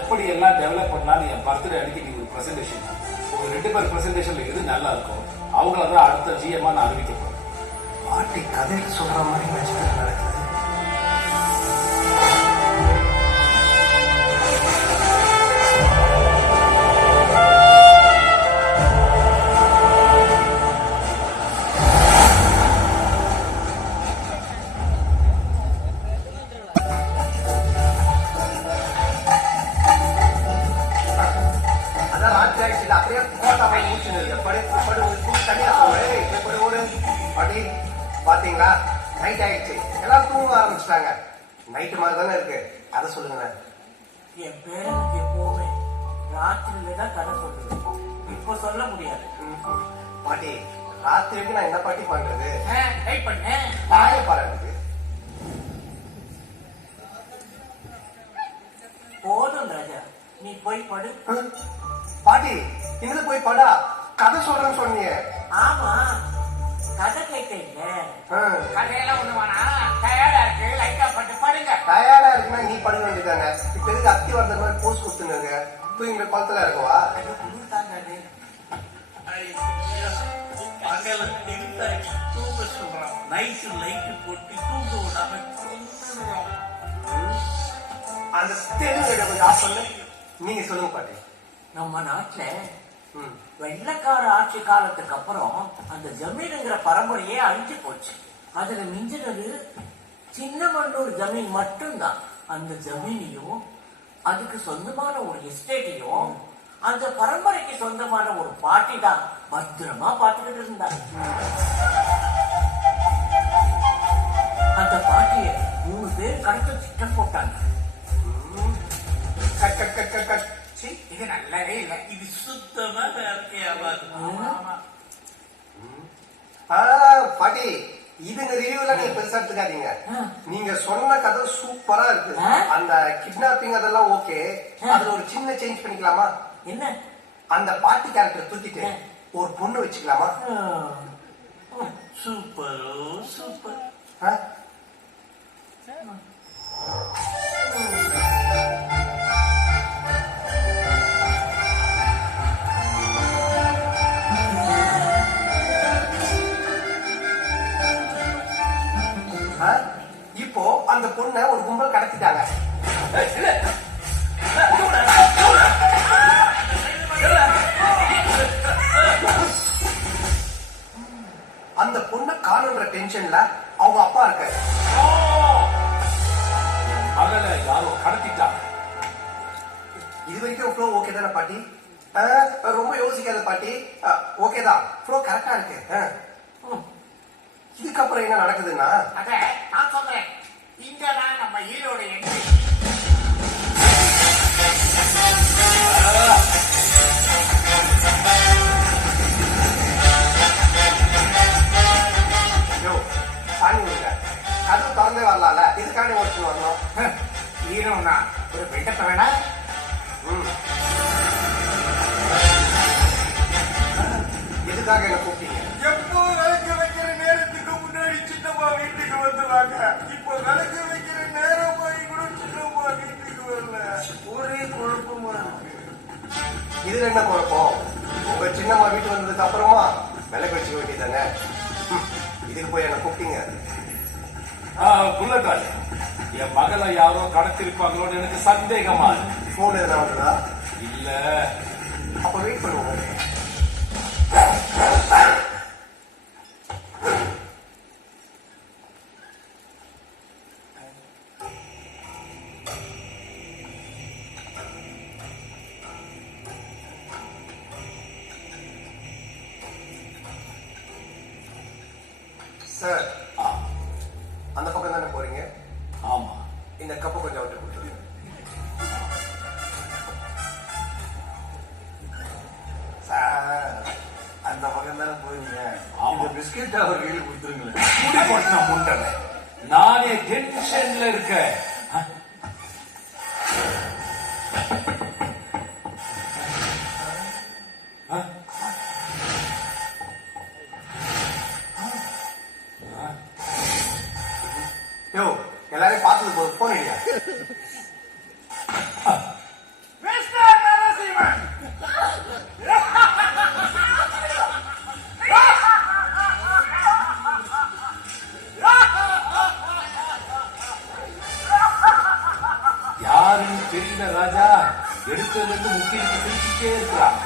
எப்படி எல்லாம் டெவலப் பண்ணாலும் என் பர்த்டே அன்னைக்கு நீ ஒரு பிரசன்டேஷன், ஒரு 2 பேர் பிரசன்டேஷன்ல எது நல்லா இருக்கும் அவங்களதான் அடுத்த ஜிஎம்மா நான் அறிவிக்க போறேன். பாட்டி கதையில சொல்ற மாதிரி நிஜத்துல நடக்குது. பாத்தீங்களா, நைட் ஆயிடுச்சு, எல்லாரும் தூங்க ஆரம்பிச்சிட்டாங்க. நைட்டு மாதிரி தானே இருக்கு, அதை சொல்லுங்க. என் பேரனுக்கு எப்பவுமே ராத்திரியில தான் கதை சொல்லுவேன், இப்ப சொல்ல முடியாது. பாட்டி ராத்திரிக்கு நான் என்ன பாட்டி பண்றது? வெயிட் பண்ண நாயே பாருங்க. போதும் ராஜா, நீ போய் படு. பாட்டி இங்க போய் படா, கதை சொல்றேன்னு சொன்னீங்க. ஆமா, கதை கேட்டீங்க. கதையெல்லாம் ஒண்ணு வேணா, டயர்டா இருக்கு, லைட்டா பட்டு படுங்க. டயர்டா இருக்குன்னா நீ படுக்க வேண்டியதாங்க. இப்ப எதுக்கு அத்தி வந்த மாதிரி போஸ்ட் கொடுத்துருங்க? தூங்கி குளத்துல இருக்குவா? நைட்டு லைட்டு போட்டு தூங்க விடாம அந்த தெலுங்கு கொஞ்சம் சொல்லு. நீங்க சொல்லுங்க பாட்டி. நம்ம நாட்டுல வெள்ளக்கார ஆட்சி காலத்துக்கு அப்புறம் அந்த ஜமீனுங்கிற பரம்பரையே அழிஞ்சு போச்சு. அதுல மிஞ்சினது சின்னமன்னூர் ஜமீன் மட்டும்தான். அந்த ஜமீனையும் அதுக்கு சொந்தமான ஒரு எஸ்டேட்டையும் அந்த பரம்பரைக்கு சொந்தமான ஒரு பாட்டி தான் பத்திரமா பார்த்துக்கிட்டு இருந்தாங்க. அந்த பாட்டிய 3 பேர் கடத்த திட்டம் போட்டாங்க. இது நல்லாவே இல்லை, இது சுத்தமா பாட்டி இதுங்க ரிவ்யூல நீங்க பெருசா எடுத்துக்காதீங்க. நீங்க சொன்ன கதை சூப்பரா இருக்கு. அந்த கிட்னாப்பிங் அதெல்லாம் ஓகே, அதுல ஒரு சின்ன சேஞ்ச் பண்ணிக்கலாமா? என்ன? அந்த பாட்டி கேரக்டர் தூக்கிட்டு ஒரு பொண்ணு வச்சுக்கலாமா? சூப்பரோ சூப்பர். இப்போ அந்த பொண்ணை ஒரு கும்பல் கடத்திட்டாங்க. அந்த பொண்ணை காணுன்ற டென்ஷன்ல அவங்க அப்பா இருக்காரு. மகளை யாரோ கடத்திட்டாங்க. இது வரைக்கும் ஃப்ளோ ஓகே தானே பாட்டி? ரொம்ப யோசிக்காத பாட்டி, ஓகே தான், ஃப்ளோ கரெக்டா இருக்கு. இதுக்கப்புறம் என்ன நடக்குதுன்னா, அத நான் சொல்றேன், இங்கதான் நம்ம ஈரோட எண்ணெய். சாணி விடுங்க, கதவு திறந்தே வரலாம்ல, இதுக்காண்டி ஒருத்தர் வரணும். ஈரோனா ஒரு பெண்டத்தை வேணா? எதுக்காக என்ன கூப்பிட்டீங்க? எப்போ விளக்கு வைக்கிற நேரத்துக்கு முன்னாடி சின்னம்மா வீட்டுக்கு வந்துவாங்க. இப்போ விளக்கு வைக்கிற நேரமாயி கூட சின்னம்மா வீட்டுக்கு வரல. ஒரே குழப்பமா இருக்கு. இதுல என்ன குழப்பம்? உங்க சின்னம்மா வீட்டு வந்ததுக்கு அப்புறமா விளக்கு வச்சுக்க வேண்டியதானே. இதுக்கு போய் என்ன கூப்பிட்டீங்க? புல்லட் ராஜா, என் மகளை யாரோ கடத்திருப்பாங்களோன்னு எனக்கு சந்தேகமா. போன் எதுனா வந்ததா? இல்ல. அப்ப வெயிட் பண்ணுவோம். சார் அந்த பக்கம் தானே போறீங்க? ஆமா. இந்த கப்பை கொஞ்சம் விட்டு கொடுத்துருங்க. சார் அந்த பக்கம் தானே போறீங்க. இந்த பிஸ்கெட் அவர் கையில் கொடுத்துருங்களேன். முடி கொட்டின முண்டனை. நானே டென்ஷன்ல இருக்கேன். யோ எல்லாரையும் பார்த்தது போதும், போன் இல்லையா? யாருன்னு தெரியல ராஜா. எடுத்ததுல இருந்து முக்கியத்துக்கு சிரிச்சுட்டே இருக்கிறான்.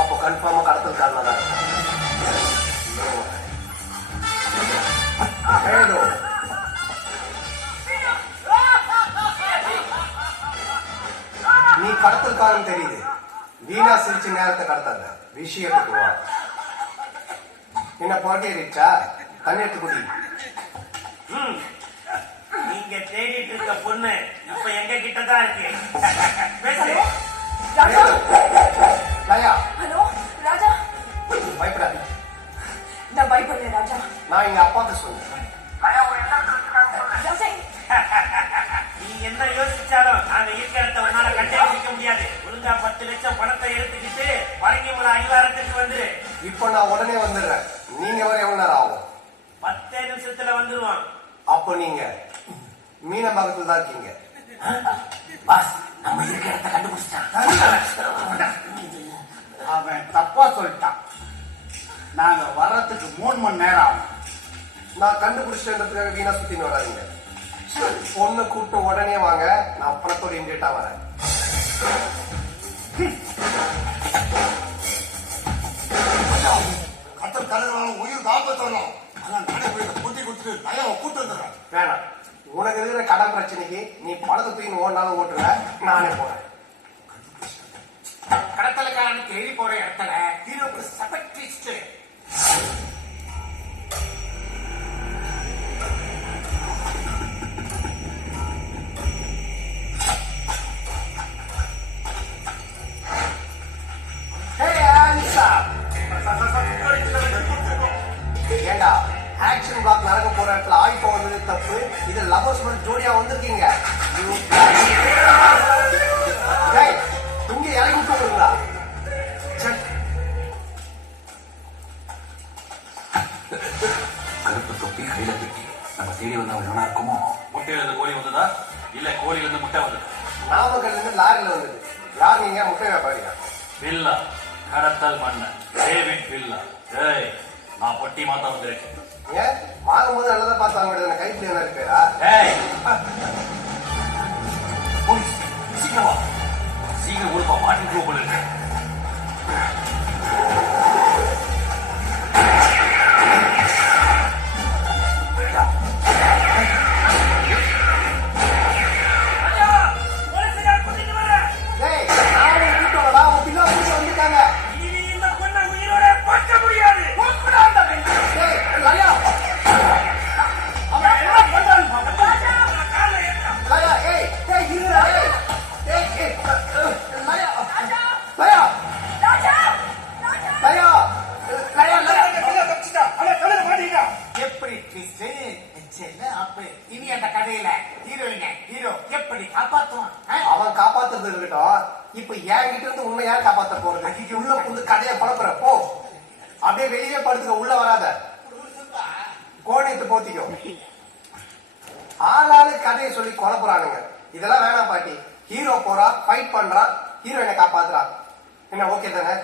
அப்போ கன்ஃபார்மா கடத்தல் காரணம் தான். நீ கடத்தல் காரணம் தெரியுது. வீணா சிரிச்சு நேரத்தை கடத்தாத, விஷயத்துக்கு வா. என்ன போட்டியா? தண்ணி எடுத்து குடி. நீங்க தேடிட்டு இருக்க பொண்ணு இப்ப எங்க கிட்டதான் இருக்கு. பேசு. ராஜா லயா, ஹலோ ராஜா. பயப்படாது. நான் பயப்படல ராஜா. நான் எங்க அப்பாவுக்கு சொன்னேன். ராஜா நீ என்ன யோசிச்சாலும் நாங்க இருக்கிற இடத்த உன்னால கண்டுபிடிக்க முடியாது. ஒழுங்கா 10 லட்சம் பணத்தை எடுத்துக்கிட்டு பரங்கிமலை அடிவாரத்துக்கு வந்துரு. இப்போ நான் உடனே வந்துடுறேன். நீங்க வர எவ்வளவு நேரம் ஆகும்? 10 நிமிஷத்துல வந்துருவான். அப்போ நீங்க மீனம்பாக்கத்துல தான் இருக்கீங்க. பாஸ், நம்ம இருக்கிற இடத்த கண்டுபிடிச்சிட்டான். அவன் தப்பா சொல்லிட்டான். நாங்க வர்றதுக்கு 3 மணி நேரம் ஆகும். நான் கண்டுபிடிச்சதுக்காக வீணா சுத்தின்னு வராதீங்க. பொண்ணு கூப்பிட்டு உடனே வாங்க. நான் பணத்தோட இன்டேட்டா வரேன். கத்தல் கலைஞர்களும் உயிர் காப்பாற்றணும். அதான் நானே போய் கூட்டி கொடுத்துட்டு நயாவை கூட்டு வந்துடுறேன். வேணாம், உனக்கு இருக்கிற கடன் பிரச்சனைக்கு நீ பணத்தை தூக்கி ஓடினாலும் ஓட்டுற. நானே போறேன். கடத்தலுக்காரனுக்கு எழுதி போற இடத்துல ஹீரோக்கு சபட்ரிஸ்ட். ஏண்டா, ஆக்ஷன் பிளாக் நடக்க போற இடத்துல ஆய் போவது தப்பு. இது லவர்ஸ் மட்டும் ஜோடியா வந்திருக்கீங்க. இங்க இறங்கி விட்டுங்களா? கருப்பு தொப்பி கையில பெட்டி. நம்ம தேடி வந்தா ஒன்னா இருக்குமோ? முட்டையில இருந்து கோழி வந்ததா இல்ல கோழில இருந்து முட்டை வந்ததா? நாமக்கல்ல இருந்து லாரில வந்தது. யார் நீங்க? முட்டை வியாபாரியா? வில்லா, கடத்தல் மன்னன் டேவிட் வில்லா. ஏய், நான் பொட்டி மாத்த வந்திருக்கேன். ஏன் வாங்கும்போது நல்லதா பார்த்து வாங்க வேண்டியது, கைப்பிடி என்ன இருப்பேரா? ஏய், போலீஸ், சீக்கிரம் வா. சீக்கிரம் ஒரு மாட்டி போல இருக்கு. அவன் காப்பாத்துறது இருக்கட்டும். இப்ப என்கிட்ட இருந்து உண்மை யார் காப்பாத்த போறது? உள்ள புந்து கதையை பழப்புற போ. அப்படியே வெளியே படுத்துக்க, உள்ள வராத. கோணியத்தை போத்திக்கோ. ஆளாளு கதையை சொல்லி குழப்புறானுங்க. இதெல்லாம் வேணாம் பாட்டி. ஹீரோ போறா, ஃபைட் பண்றான், ஹீரோயினை காப்பாத்துறான். என்ன ஓகே தானே?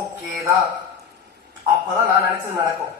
ஓகே தான். அப்பதான் நான் நினைச்சது நடக்கும்.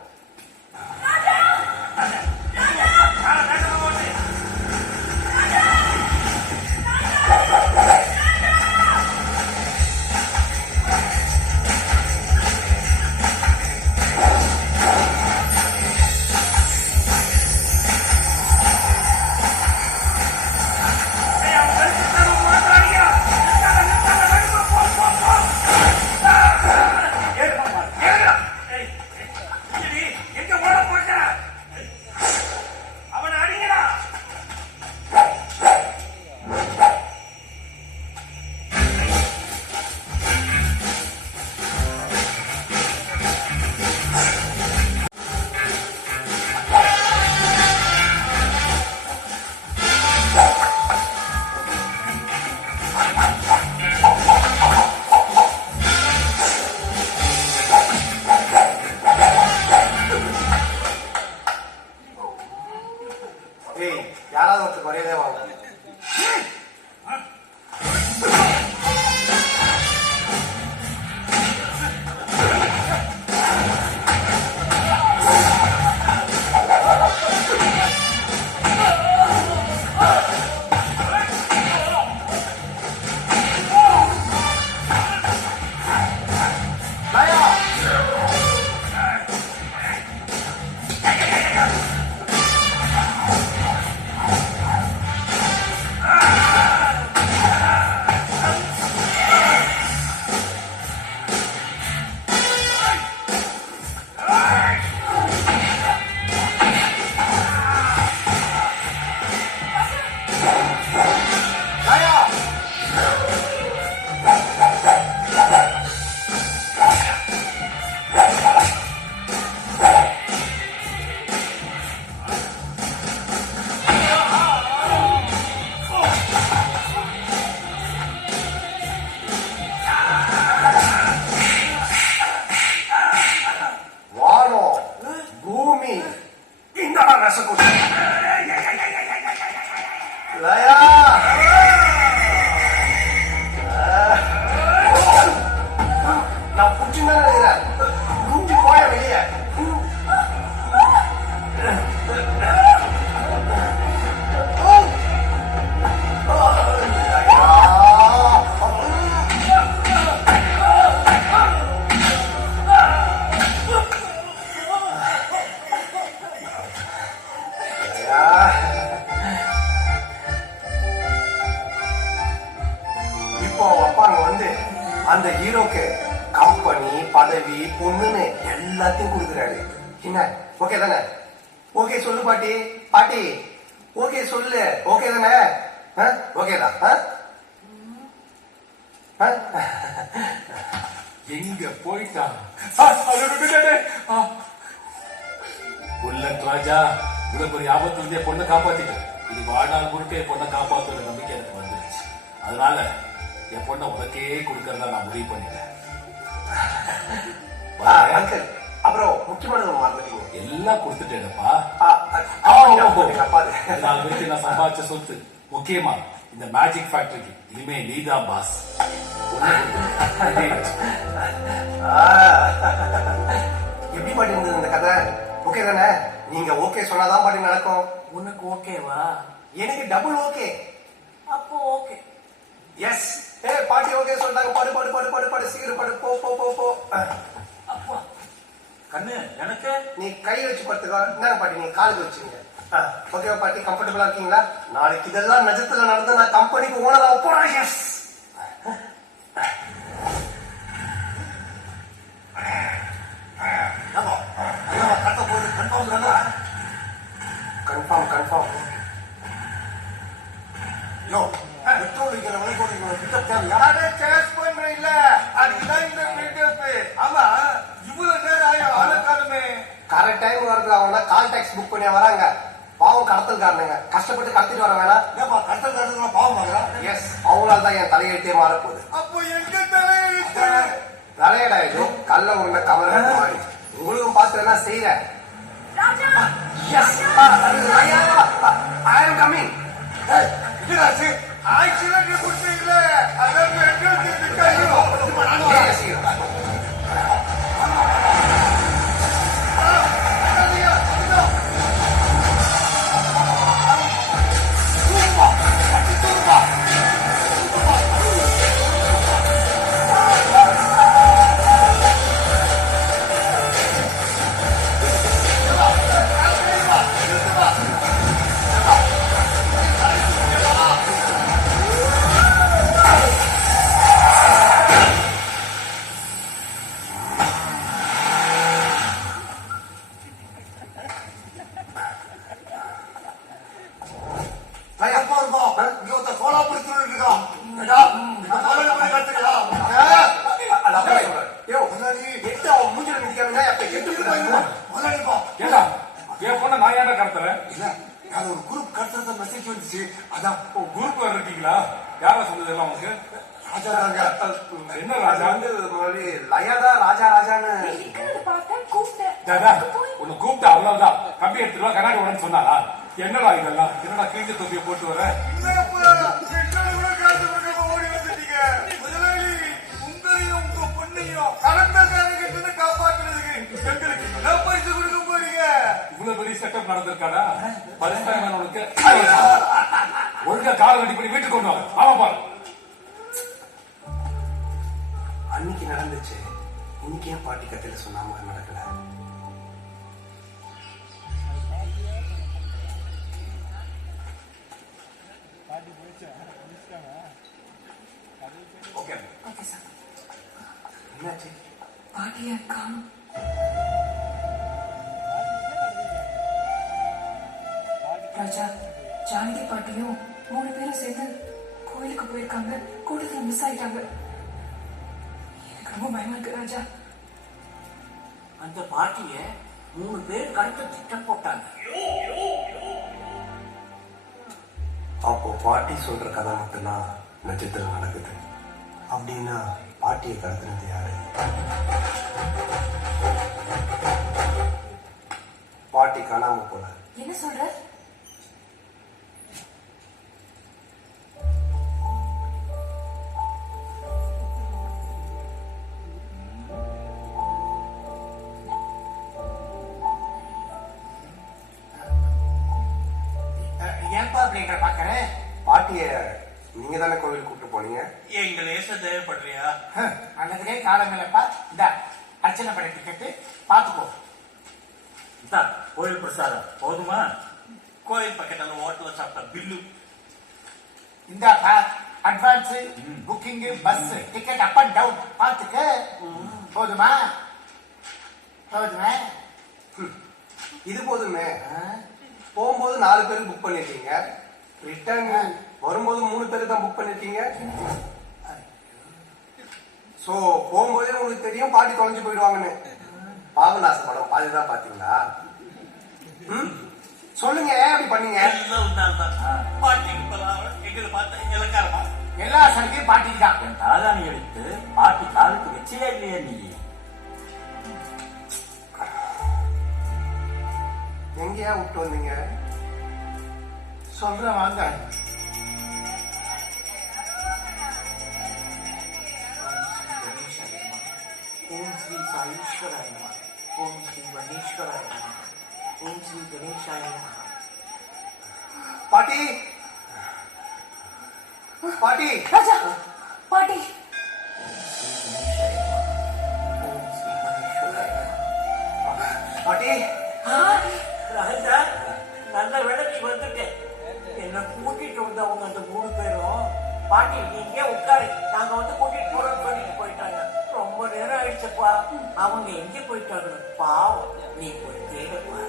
இல்லாதவற்றுக்கு வரையவே வாங்க. அந்த ஹீரோக்கு கம்பெனி பதவி பொண்ணுன்னு எல்லாத்தையும் கொடுக்குறாரு. என்ன ஓகே தானே? ஓகே சொல்லு பாட்டி. பாட்டி ஓகே சொல்லு. ஓகே தானே? ஓகேதான். எங்க போயிட்டான் புல்லட் ராஜா? இவ்வளவு பெரிய ஆபத்து வந்து என் பொண்ணை காப்பாத்திட்டேன். இது வாழ்நாள் முழுக்க என் பொண்ணை காப்பாத்துற நம்பிக்கை எனக்கு வந்துருச்சு. அதனால என் பொண்ணை உனக்கே கொடுக்கறதா நான் முடிவு பண்ணிட்டேன். அப்புறம் முக்கியமான மறந்துட்டீங்க. எல்லாம் கொடுத்துட்டேனப்பா. 4 பேருக்கு நான் சம்பாதிச்ச சொத்து. முக்கியமா இந்த மேஜிக் ஃபேக்டரிக்கு இனிமே நீதான் பாஸ். எப்படி பாட்டி இருந்தது இந்த கதை? ஓகே தானே? நீங்க ஓகே சொன்னாதான் பாட்டி நடக்கும். உனக்கு ஓகேவா? எனக்கு டபுள் ஓகே. அப்போ ஓகே. எஸ். பாட்டி ஓகே சொல்லிட்டாங்க. பாடு பாடு பாடு பாடு பாடு சீக்கிரம் பாடு. போ போ போ போ. அப்பா கண்ணு எனக்கு நீ கை வச்சு படுத்துக்கோ. என்ன பாட்டி நீங்க காலுக்கு வச்சுங்க. ஓகேவா பாட்டி? கம்ஃபர்டபுளா இருக்கீங்களா? நாளைக்கு இதெல்லாம் நிஜத்துல நடந்து நான் கம்பெனிக்கு ஓனரா போறேன். Yes. Confirm confirm. Yo petrol விற்கிற விலை யாரே கேஷ் பண்ற இல்ல அதுதான் இந்த பில்டப். ஆமா இவ்வளவு நேரம் ஆயும் ஆளுக்காருமே கரெக்ட் டைம் வரது. அவங்க கால் டாக்ஸ் புக் பண்ணி வராங்க. பாவம் கடத்தல்காரனுங்க கஷ்டப்பட்டு கடத்திட்டு வர வேணாம். கடத்தல்காரங்க பாவம் பாக்குறா. எஸ். அவங்களால தான் என் தலையெழுத்தே மாறப்போகுது. அப்போ எங்க தலையெழுத்து? தலையடா இது கல்ல உருண்டை கமல மாதிரி. உங்களுக்கும் பார்த்து என்ன செய்யறேன். எஸ் ஐ ஆம் கமிங். ஆக்சிடென்ட் கொடுத்தீங்களே அதான் பெட்ரோல் என் பொண்ணை நான் ஏன்டா கடத்துறேன்? ஒரு குரூப் கடத்துறத மெசேஜ் வந்துச்சு. அதான் குரூப் இருக்கீங்களா? யாரா சொன்னது எல்லாம் உங்களுக்கு? ராஜா தாங்க. என்ன ராஜா? லயாதா ராஜா ராஜான்னு பார்த்தேன் கூப்பிட்டேன். உன்னை கூப்பிட்டா அவ்வளவுதான். கம்பி எடுத்துருவா கண்ணாடி உடனே சொன்னாரா? என்னடா இதெல்லாம்? என்னடா கிழிஞ்ச தொப்பியை போட்டு வர? என்னப்பா, எங்களை கூட காசு கொடுக்காம ஓடி வந்துட்டீங்க. முதலாளி, உங்களையும் உங்க பொண்ணையும் கடத்தல்காரங்கிட்ட காப்பாத்துறதுக்கு எங்களுக்கு என்ன பரிசு கொடுக்க போறீங்க? இவ்வளவு பெரிய செட்டப் நடந்திருக்காடா? பரிசுத்தரமான உனக்கு ஒழுங்கா காலை வெட்டி பண்ணி வீட்டுக்கு கொண்டு வாங்க. ஆமா பாரு. அன்னைக்கு நடந்துச்சு, இன்னைக்கு ஏன் பாட்டி கத்தையில சொன்னாம நடக்கல? ஓகே. Okay sir. என்னாச்சு? பாட்டியை காணும். ராஜா, ஜானகி பாட்டியும் 3 பேரும் சேர்ந்து கோயிலுக்கு போயிருக்காங்க. கூட்டத்துல மிஸ் ஆயிட்டாங்க. எனக்கு ரொம்ப பயமா இருக்கு ராஜா. அந்த பாட்டிய 3 பேர் கடத்த திட்டம் போட்டாங்க. அப்போ பாட்டி சொல்ற கதை மட்டும்தான் நட்சத்திரம் நடக்குது அப்படின்னா பாட்டியை கடத்துறது யாரு? பாட்டி காணாம போல. என்ன சொல்ற? ஏன்பா அப்படிங்கிற பாக்குறேன். பாட்டிய நீங்க தானே கோவில் கூப்பிட்டு போனீங்க? எங்க லேச தேவைப்படுறியா? நல்லதுக்கே காலம் இல்லப்பா. இந்த அர்ச்சனை பண்ண டிக்கெட்டு பாத்துக்கோ. கோயில் பிரசாதம் போதுமா? கோயில் பக்கத்துல ஹோட்டல்ல சாப்பிட்ட பில்லு இந்தாப்பா. Advance booking bus ticket up and down பாத்துக்க. போதுமா? போதுமா? இது போதுமே. போகும்போது 4 பேருக்கு புக் பண்ணிருக்கீங்க, ரிட்டர்ன் வரும்போது 3 பேருக்கு தான் புக் பண்ணிருக்கீங்க. சோ போகும்போதே உங்களுக்கு தெரியும் பாட்டி தொலைஞ்சு போயிடுவாங்கன்னு. பாபநாச படம் பாதிதான் பாத்தீங்களா? சொல்லுங்க, அப்படி பண்ணீங்க. எங்களை பார்த்தா இலக்காரமா? எல்லா சலுகையும் பாட்டிக்கு தான். என் தாதானி எடுத்து பாட்டி காலுக்கு வச்சே இல்லையா நீ? எங்கேயா விட்டு வந்தீங்க? சொல்றேன் வாங்க. ஓம் ஸ்ரீ சாயீஸ்வராய நமः. ஓம் ஸ்ரீ கணேஸ்வராய நமः. ஓம் ஸ்ரீ கணேசாய நமः. பாட்டி, பாட்டி, ராஜா, பாட்டி. ஓம் ஸ்ரீ கணேஸ்வராய நமः. பாட்டி. ராஜா, நல்ல வேளை நீ வந்துட்ட. என்ன கூட்டிட்டு வந்தவங்க அந்த 3 பேரும் பாட்டி நீங்க உட்காரு, நாங்க வந்து கூட்டிட்டு போறோம்னு சொல்லிட்டு போயிட்டாங்க. ரொம்ப நேரம் ஆயிடுச்சுப்பா. அவங்க எங்க போயிட்டாங்க? பாவம், நீ போய் தேடப்பா.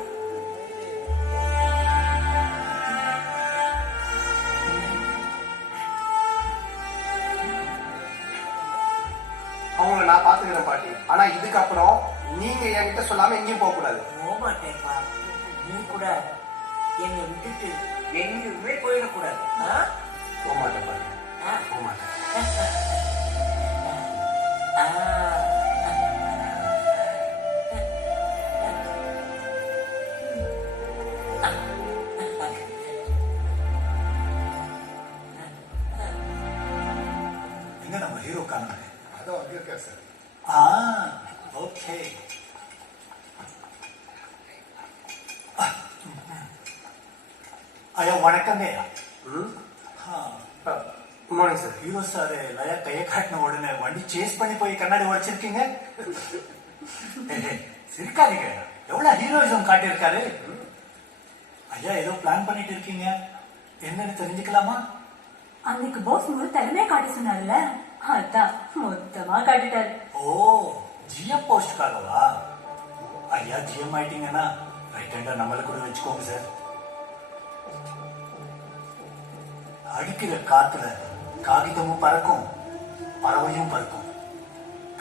அவங்கள நான் பாத்துக்கிறேன் பாட்டி. ஆனா இதுக்கப்புறம் நீங்க என்கிட்ட சொல்லாம எங்கேயும் போக கூடாது. போக மாட்டேன்ப்பா. நீ கூட என்னை விட்டுட்டு எங்கேயுமே போயிடக்கூடாது. போக மாட்டேன் பாட்டி, போக மாட்டேன். எங்க நம்ம ஹீரோ காணுமே? அதோ அங்கே இருக்கா சார். ஓகே. ஐயா வணக்கங்க. Good morning sir. Hero sir லயா கையை காட்டின உடனே வண்டி சேஸ் பண்ணி போய் கண்ணாடி உடைச்சிருக்கீங்க. சிரிக்காதீங்க, எவ்வளவு ஹீரோயிசம் காட்டியிருக்காரு. ஐயா ஏதோ பிளான் பண்ணிட்டு இருக்கீங்க, என்னன்னு தெரிஞ்சுக்கலாமா? அன்னைக்கு பாஸ் முழு தலைமையை காட்ட சொன்னார்ல, அதான் மொத்தமா காட்டிட்டாரு. ஓ, ஜிஎம் போஸ்ட்காரவா? ஐயா ஜிஎம் ஆயிட்டீங்கன்னா ரைட் ஹேண்டா நம்மள கூட வச்சுக்கோங்க சார். அடிக்கிற காத்துல காகிதமும் பறக்கும், பறவையும் பறக்கும்.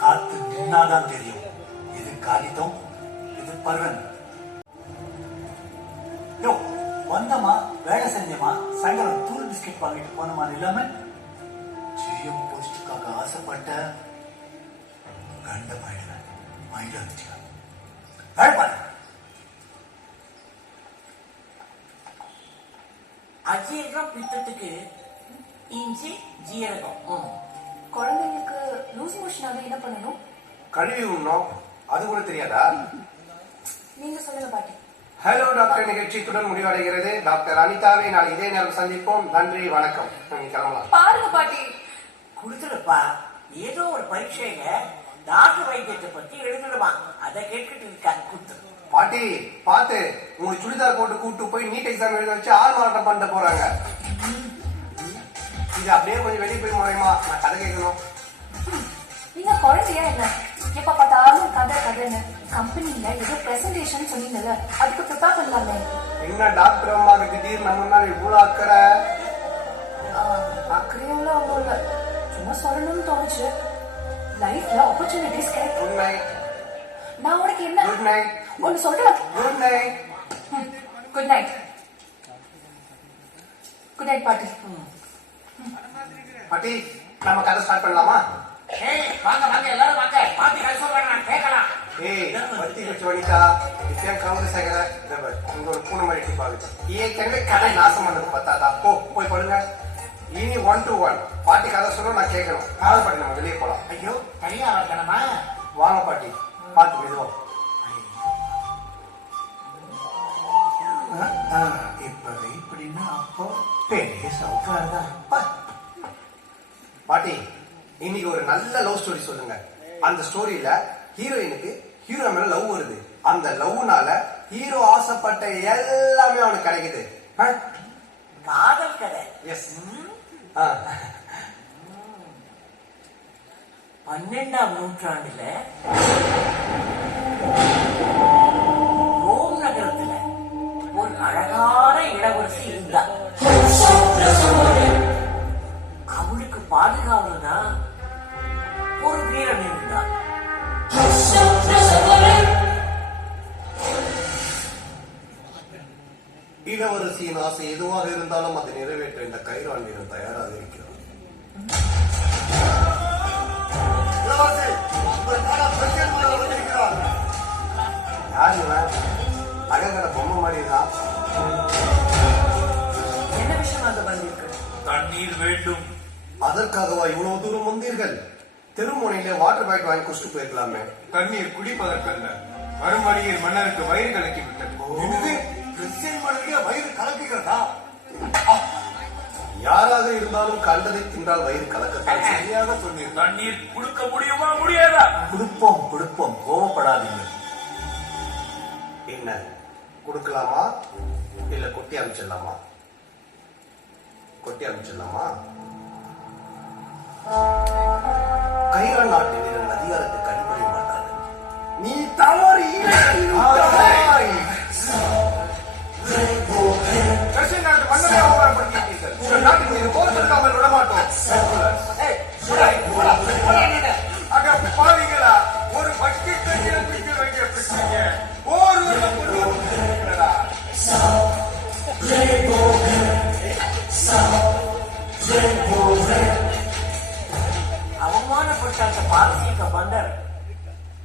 காத்து நின்னாதான் தெரியும் இது காகிதம், இது பறவன். யோ, வந்தமா வேலை செஞ்சமா சாயங்காலம் தூள் பிஸ்கெட் வாங்கிட்டு போனமா இல்லாம ஜிஎம் போஸ்டுக்காக ஆசைப்பட்ட கண்டமாயிடுவேன். மைண்ட் வந்துச்சு வேலை பாரு. அஜீரணம் பித்தத்துக்கு இஞ்சி ஜீரகம். குழந்தைங்களுக்கு லூஸ் மோஷன் ஆக என்ன பண்ணணும்? கழுவி உண்ணும். அது கூட தெரியாதா? நீங்க சொல்லுங்க பாட்டி. ஹலோ டாக்டர் நிகழ்ச்சியுடன் முடிவடைகிறது. டாக்டர் அனிதாவை நாளை இதே நேரம் சந்திப்போம். நன்றி, வணக்கம். கிளம்பலாம். பாருங்க பாட்டி, கொடுத்துருப்பா. ஏதோ ஒரு பரீட்சையில நாட்டு வைத்தியத்தை பத்தி எழுதணுமா, அதை கேட்டுட்டு இருக்கா. கொடுத்துரு. பாட்டி பாத்து, உங்களுக்கு சுடிதார் போட்டு கூட்டு போய் நீட் எக்ஸாம் எழுத வச்சு ஆர்மாட்டம் பண்ண போறாங்க. இது அப்படியே கொஞ்சம் வெளியே போய் முறையுமா? நான் கதை கேட்கணும். நீங்க குழந்தையா என்ன? எப்ப பார்த்தாலும் கதை கதைன்னு. கம்பெனில ஏதோ பிரசன்டேஷன் சொன்னீங்கல்ல, அதுக்கு ப்ரிப்பேர் பண்ணலாமே. என்ன டாக்டர் அம்மாக்கு திடீர்னு நம்ம மேல இவ்வளவு அக்கறை? அக்கறையெல்லாம் ஒன்றும் இல்ல, சும்மா சொல்லணும்னு தோணுச்சு. லைஃப்ல ஆப்பர்ச்சுனிட்டிஸ் கிடைக்கும். Good night. நான் உனக்கு என்ன குட் நைட். ஒன்னு சொல்றேன். Good night. Good night. Good night பாட்டி. பாட்டி, நம்ம கதை ஸ்டார்ட் பண்ணலாமா? வாங்க வாங்க எல்லாரும் வாங்க. பாட்டி கதை சொல்றேன், நான் கேட்கலாம். ஏய், பத்தி வச்சு வனிதா, இப்பயும் கவுந்து சேகர, இங்க ஒரு பூனை மாதிரி எட்டி பாக்குது. ஏற்கனவே கதை நாசம் பண்ணது பத்தாதா? போய் படுங்க. இனி 1 to 1 பாட்டி கதை சொல்ல நான் கேட்கணும். கால் பாட்டி, நம்ம வெளியே போலாம். ஐயோ தனியா வரணுமா? வாங்க பாட்டி, பாத்து மெதுவா. இப்ப இப்படின்னா அப்போ பெரிய சவுக்காரதா. பாட்டி, இன்னைக்கு ஒரு நல்ல லவ் ஸ்டோரி சொல்லுங்க. அந்த ஸ்டோரியில ஹீரோயினுக்கு ஹீரோ மேல லவ் வருது. அந்த லவ்னால ஹீரோ ஆசைப்பட்ட எல்லாமே அவனுக்கு கிடைக்குது. காதல் கதை. எஸ். 12ஆம் நூற்றாண்டுல ரோம் நகரத்துல ஒரு அழகான இளவரசி இருந்தா. அவளுக்கு பாதுகாவலனா ஒரு வீரன் இருந்தான். இளவரசியின் ஆசை எதுவாக இருந்தாலும் அதை நிறைவேற்ற இந்த கைராண்டியன் தயாராக இருக்கிறார். யார் இவன்? அழகட பொம்மை மாதிரி தான். என்ன விஷயமாக வந்திருக்கு? தண்ணீர் வேண்டும். அதற்காகவா இவ்வளவு தூரம் வந்தீர்கள்? தெருமுனையிலே வாட்டர் பேக் வாங்கி குடிச்சிட்டு போயிருக்கலாமே. தண்ணீர் குடிப்பதற்கல்ல, வரும் வழியில் மன்னருக்கு வயிறு கலக்கி விட்டது. வயிறு கலக்குகிறதா? யாராக இருந்தாலும் கண்டதை தின்றால் வயிறு கலக்கத்தான். சரியாக சொன்னீர். தண்ணீர் கொடுக்க முடியுமா முடியாதா? கொடுப்போம் கொடுப்போம், கோவப்படாதீங்க. என்ன கொடுக்கலாமா இல்ல கொட்டி அமைச்சிடலாமா? கொட்டி அமைச்சிடலாமா? கைர நாட்டு வீரர்கள் அதிகாரத்துக்கு அடிபடைய மாட்டார்கள். நீ தவறி ரஷ்ய நாட்டு மன்னரை அவமானப்படுத்திட்டீர்கள். உங்கள் நாட்டுக்கு இது போர்த்தெடுக்காமல் விடமாட்டோம். அக பாவிகளா, ஒரு பக்கெட் தண்ணீரை குடிக்க வேண்டிய பிரச்சனைங்க போர் கொண்டு இருக்கிறதா? அவமானப்பட்ட அந்த பாரசீக மன்னர்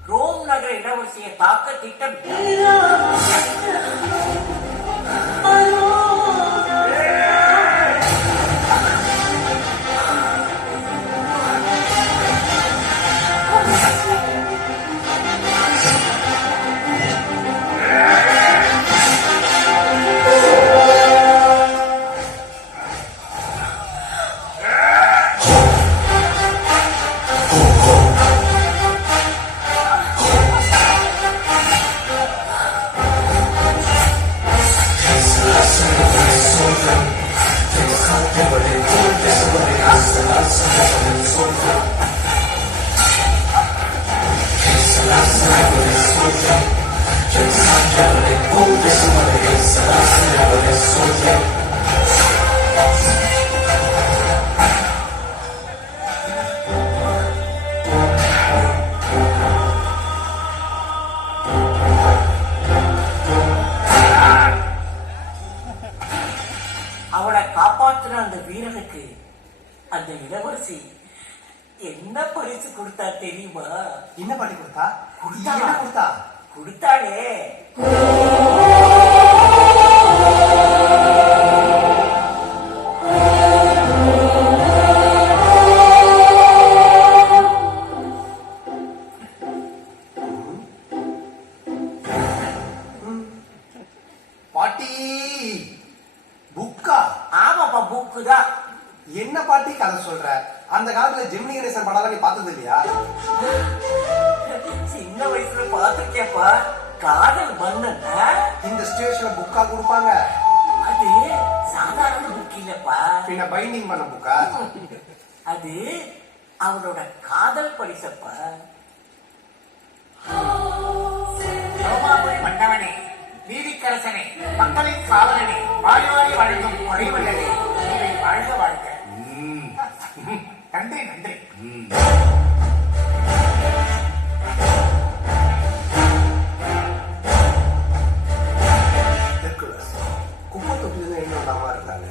ரோம் நகர இளவரசியை தாக்க திட்டமிட்டார். அவளை காப்பாற்றுற அந்த வீரனுக்கு அந்த இளவரசி என்ன பரிசு கொடுத்தா தெரியுமா? என்ன பண்ணி கொடுத்தா? என்ன கொடுத்தா? கொடுத்தாளே புக்கு தான். என்ன பாட்டி கதை சொல்ற? அந்த காலத்துல ஜெமினி கணேசன் படம் நீ பார்த்தது இல்லையா? சின்ன வயசுல பாத்துக்கேப்பா. காதல் மன்னன். இந்த ஸ்டேஷன்ல புக்கா கொடுப்பாங்க. அது சாதாரண புக் இல்லப்பா. பின்ன பைண்டிங் பண்ண புக்கா? அது அவனோட காதல் பரிசப்பா. ரோமாபுரி மன்னவனே, நீதிக்கரசனே, மக்களின் காவலனே, வாரி வாரி வழங்கும் கொடைவள்ளலே, நீங்கள் வாழ்க வாழ்க. நன்றி நன்றி. குப்பை தொட்டில என்ன இல்லாம இருக்காங்க.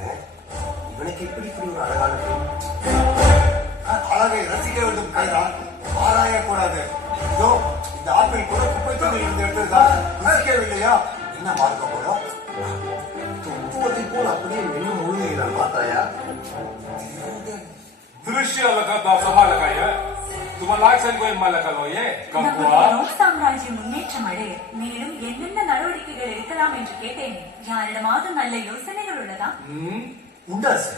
இவனுக்கு இப்படி இப்படி ஒரு அழகான அழகை ரசிக்க வேண்டும் கைதா, ஆராயக்கூடாது. இதோ இந்த ஆப்பிள் கூட குப்பை தொட்டியில் இருந்து எடுத்ததுதான் ரசிக்கவில்லையா? என்ன மார்க்க போறோம்? தத்துவத்தை போல் அப்படியே மென்னு முழுகிறான் பார்த்தாயா? दृश्य लगा समा लगाय तुम्हाला लायसन कोई मा लगा लो ये कंकुआ சாம்ராஜ்யம் முன்னேற்றம் அடைய மேலும் என்னென்ன நடவடிக்கைகள் எடுக்கலாம் என்று கேட்டேன். யாரிடமாவது நல்ல யோசனைகள் உள்ளதா? உண்டு அரசே.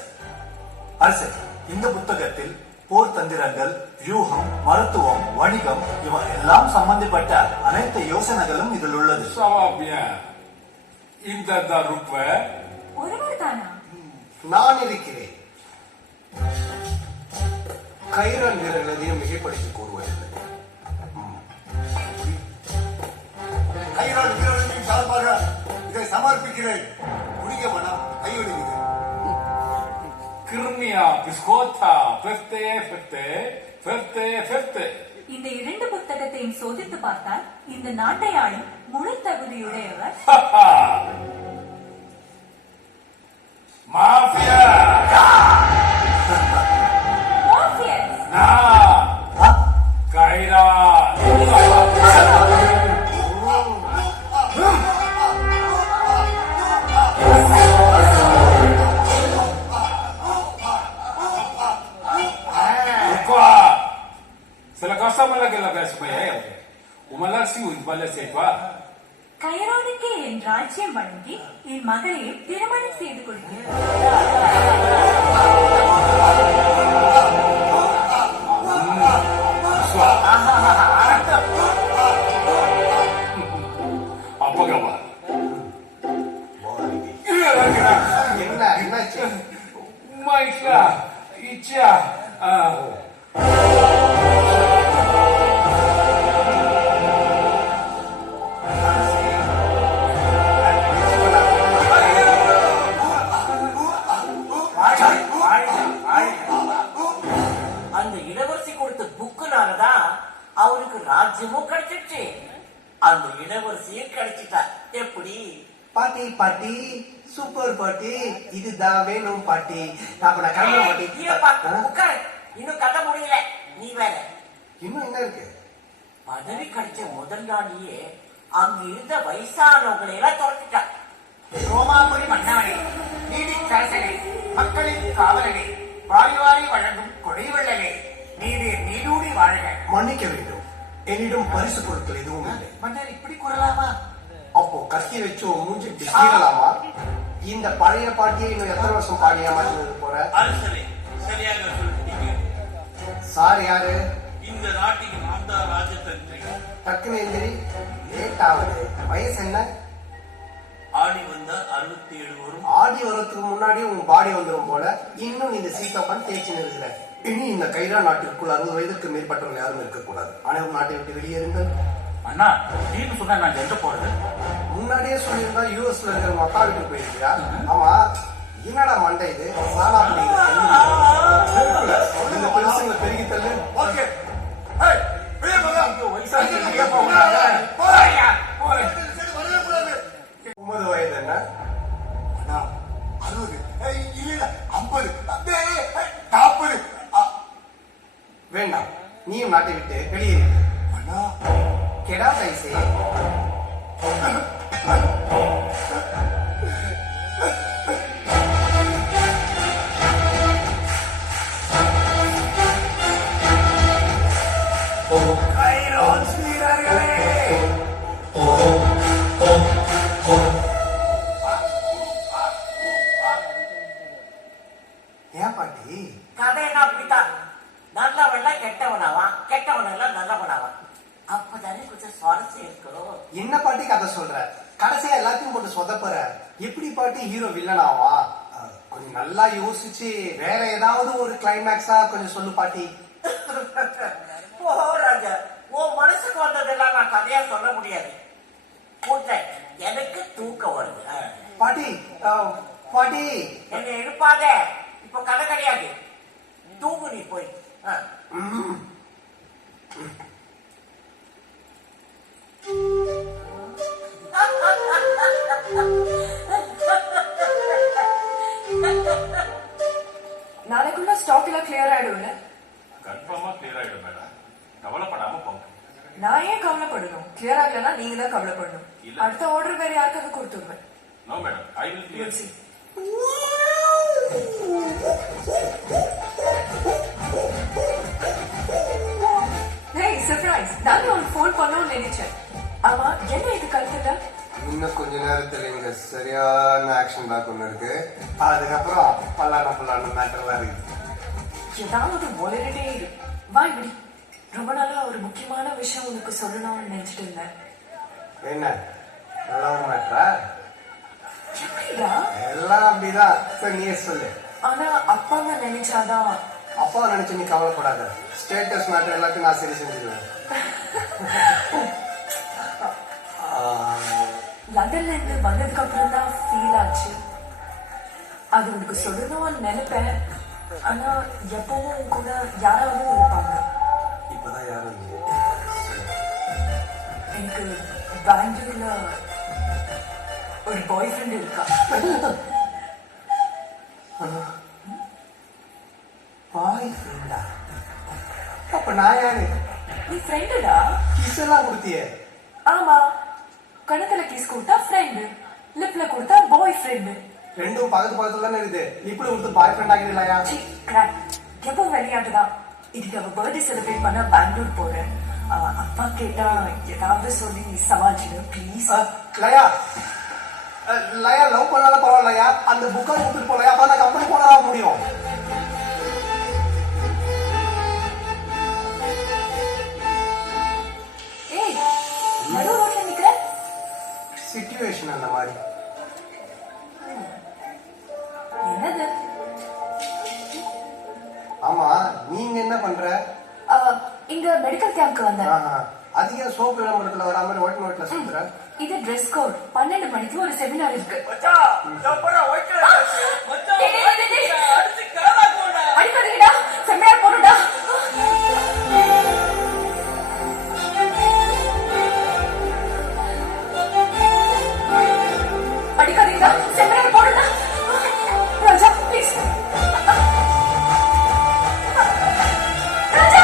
அரசே, இந்த புத்தகத்தில் போர் தந்திரங்கள், வியூகம், மருத்துவம், வணிகம் இவ எல்லாம் சம்பந்தப்பட்ட அனைத்து யோசனைகளும் இதில் உள்ளது. சவாபியா இந்த ருக்வ ஒருவர் தானா? நான் இருக்கிறேன். கைரன் வீரர்களையும் மிகைப்படுத்தி கூறுவதில்லை. கைரால் வீரர்களின் சார்பாக இதை சமர்ப்பிக்கிறேன். முடிக்கவனா கையொழுகிறது. கிருமியா பிஸ்கோத்தா பெஃப்தே பெஃப்தே பெஃப்தே பெஃப்தே. இந்த இரண்டு புத்தகத்தையும் சோதித்து பார்த்தால் இந்த நாட்டை ஆளும் முழு தகுதியுடையவர் மாஃபியா. கைரா சில கஷ்டமல்ல பேசுமையே உமலாசி உட்பல்ல செய்வா. கைரோனுக்கே என் ராஜ்யம் வழங்கி என் மகளை திருமணம் செய்து கொள்கிறேன். அப்பகவா என்னாச்சு? மைக்லா இச்சா அந்த இளவரசி கொடுத்த புக்குனாலதான் அவனுக்கு ராஜ்யமும் கிடைச்சிச்சு. அந்த இளவரசியும் கிடைச்சிட்டா. எப்படி பாட்டி? பாட்டி சூப்பர் பாட்டி, இதுதான் வேணும் பாட்டி. அப்ப நான் கிளம்ப பாட்டி. உட்காரு, இன்னும் கட்ட முடியல. நீ வேற இன்னும் என்ன இருக்கு? பதவி கிடைச்ச முதல் நாளையே அங்க இருந்த வயசானவங்களை எல்லாம் துரத்திட்டான். ரோமாபுரி மன்னவனே, நீதிக்கரசனே, மக்களின் காவலனே, வாரி வாரி வழங்கும் கொடைவள்ளலே, நீதி நீடூடி வாழ்க. மன்னிக்க வேண்டும், என்னிடம் பரிசு பொருட்கள் எதுவும் இல்லை. மன்னர் இப்படி கூறலாமா? அப்போ கத்தி வச்சு மூஞ்சி டிஸ்கலாமா? இந்த பழைய பாட்டியை இன்னும் எத்தனை வருஷம் பாடியா மாற்றி போற? அரசரே, சரியாக சொல்லிட்டீங்க. சார் யாரு? இந்த நாட்டின் நான் தான் ராஜதந்திரி. டக்குனு எந்திரி, லேட் ஆகுது. வயசு என்ன? ஆடி வந்த 67 வரும். ஆடி வரத்துக்கு முன்னாடி உங்க பாடி வந்துடும் போல. இன்னும் நீ இந்த சீட்டை உட்காந்து தேய்ச்சி நிறுத்துற. இனி இந்த கைரா நாட்டிற்குள் 60 வயதுக்கு மேற்பட்டவர்கள் யாரும் இருக்கக்கூடாது. அனைவரும் நாட்டை விட்டு வெளியேறுங்கள். அண்ணா, நீன்னு சொன்னா நான் எங்க போறது? முன்னாடியே சொல்லியிருந்தா யூஎஸ்ல இருக்கிற உங்க அக்கா வீட்டுக்கு போயிருக்கியா? ஆமா, என்னடா மண்டை இது? சாலா பெருசுங்களை பெருகி தள்ளு. ஓகே. உமது வயது என்ன? 60 இல்ல 50 40. வேண்டாம், நீயும் நாட்டை விட்டு வெளியேறு. கெடா கைசே. எப்படி பாட்டி ஹீரோ வில்லன் ஆவா? கொஞ்சம் நல்லா யோசிச்சு வேற ஏதாவது ஒரு கிளைமேக்ஸா கொஞ்சம் சொல்லு பாட்டி. ஓ ராஜா, உன் மனசுக்கு வந்ததெல்லாம் நான் கதையா சொல்ல முடியாது. எனக்கு தூக்கம் வருது. பாட்டி பாட்டி என்ன எழுப்பாத, இப்ப கதை கிடையாது. தூங்கு நீ போய். நாளைக்குள்ள ஸ்டாக் எல்லாம் கிளியர் ஆயிடும்ல? கன்ஃபார்மா கிளியர் ஆயிடும் மேடம், கவலைப்படாம போங்க. நான் ஏன் கவலைப்படணும்? கிளியர் ஆகலன்னா நீங்க தான் கவலைப்படணும். இல்ல. அடுத்த ஆர்டர் வேற யாருக்காவது கொடுத்துருவேன். No madam, I will clear. Hey surprise, நான் ஒரு ஃபோன் பண்ணணும்னு நினைச்சேன். ஆமா, என்ன இது கழுத்துல? இன்னும் கொஞ்ச நேரத்துல இங்க சரியான ஆக்ஷன் பேக் ஒண்ணு இருக்கு. அதுக்கப்புறம் பல்லான மேட்டர்லாம் இருக்கு. ஏதாவது ஒளிரட்டே இரு. வாய் விடி. ரொம்ப நாளா ஒரு முக்கியமான விஷயம் உனக்கு சொல்லணும்னு நினைச்சிட்டு இருந்தேன். என்ன நல்லா மேட்டரா? எப்படிடா? எல்லாம் அப்படிதான். சரி நீயே சொல்லு. ஆனா அப்பாவை நினைச்சாதான். அப்பா நினைச்சு நீ கவலைப்படாத. ஸ்டேட்டஸ் மேட்டர் எல்லாத்தையும் நான் சரி செஞ்சிருவேன். லண்டன்ல இருந்து வந்ததுக்கு அப்புறம் தான் ஃபீல் ஆச்சு. அது உனக்கு சொல்லணும்னு நினைப்பேன். ஆனா எப்பவும் கூட யாராவது இருப்பாங்க. இப்பதான் யாரும் எனக்கு பெங்களூர்ல ஒரு பாய் ஃப்ரெண்ட் இருக்கா. பாய் ஃப்ரெண்டா? அப்ப நான் யாரு? நீ ஃப்ரெண்டுடா. கிஸ் எல்லாம் கொடுத்தியே? ஆமா, கணத்துல கிஸ் கொடுத்தா ஃப்ரெண்டு, லிப்ல கொடுத்தா பாய் ஃப்ரெண்டு. ரெண்டும் பக்கத்துல தானே இருக்குது. லிப்ல கொடுத்து பாய் ஃப்ரெண்ட் ஆகிது இல்லையா? எப்பவும் விளையாட்டுதான். இதுக்கு அவ பர்த்டே செலிப்ரேட் பண்ண பெங்களூர் போறேன். அப்பா கேட்டா ஏதாவது சொல்லி சமாளிச்சிடு ப்ளீஸ். லயா லயா லவ் பண்ணாலும் பரவாயில்லையா? அந்த புக்கை கொடுத்துட்டு போலையா? அப்ப நான் கம்பெனி போனா முடியும். ஏய், நடு ரோட்ல நிக்கிற. சிச்சுவேஷன் அந்த மாதிரி. என்னது? ஆமா, நீங்க என்ன பண்ற? இங்க மெடிக்கல் கேம்ப்க்கு வந்தேன். அதிக சோப்பு விளம்பரத்துல வர மாதிரி ஒயிட் நோட்ல சொல்ற. இது ட்ரெஸ் கோட். 12 மணிக்கு ஒரு செமினார் இருக்கு. அடிக்காதீங்கடா, செமினார் போடுடா. அடிக்காதீங்கடா, செமினார் போடுடா. Raja please. Raja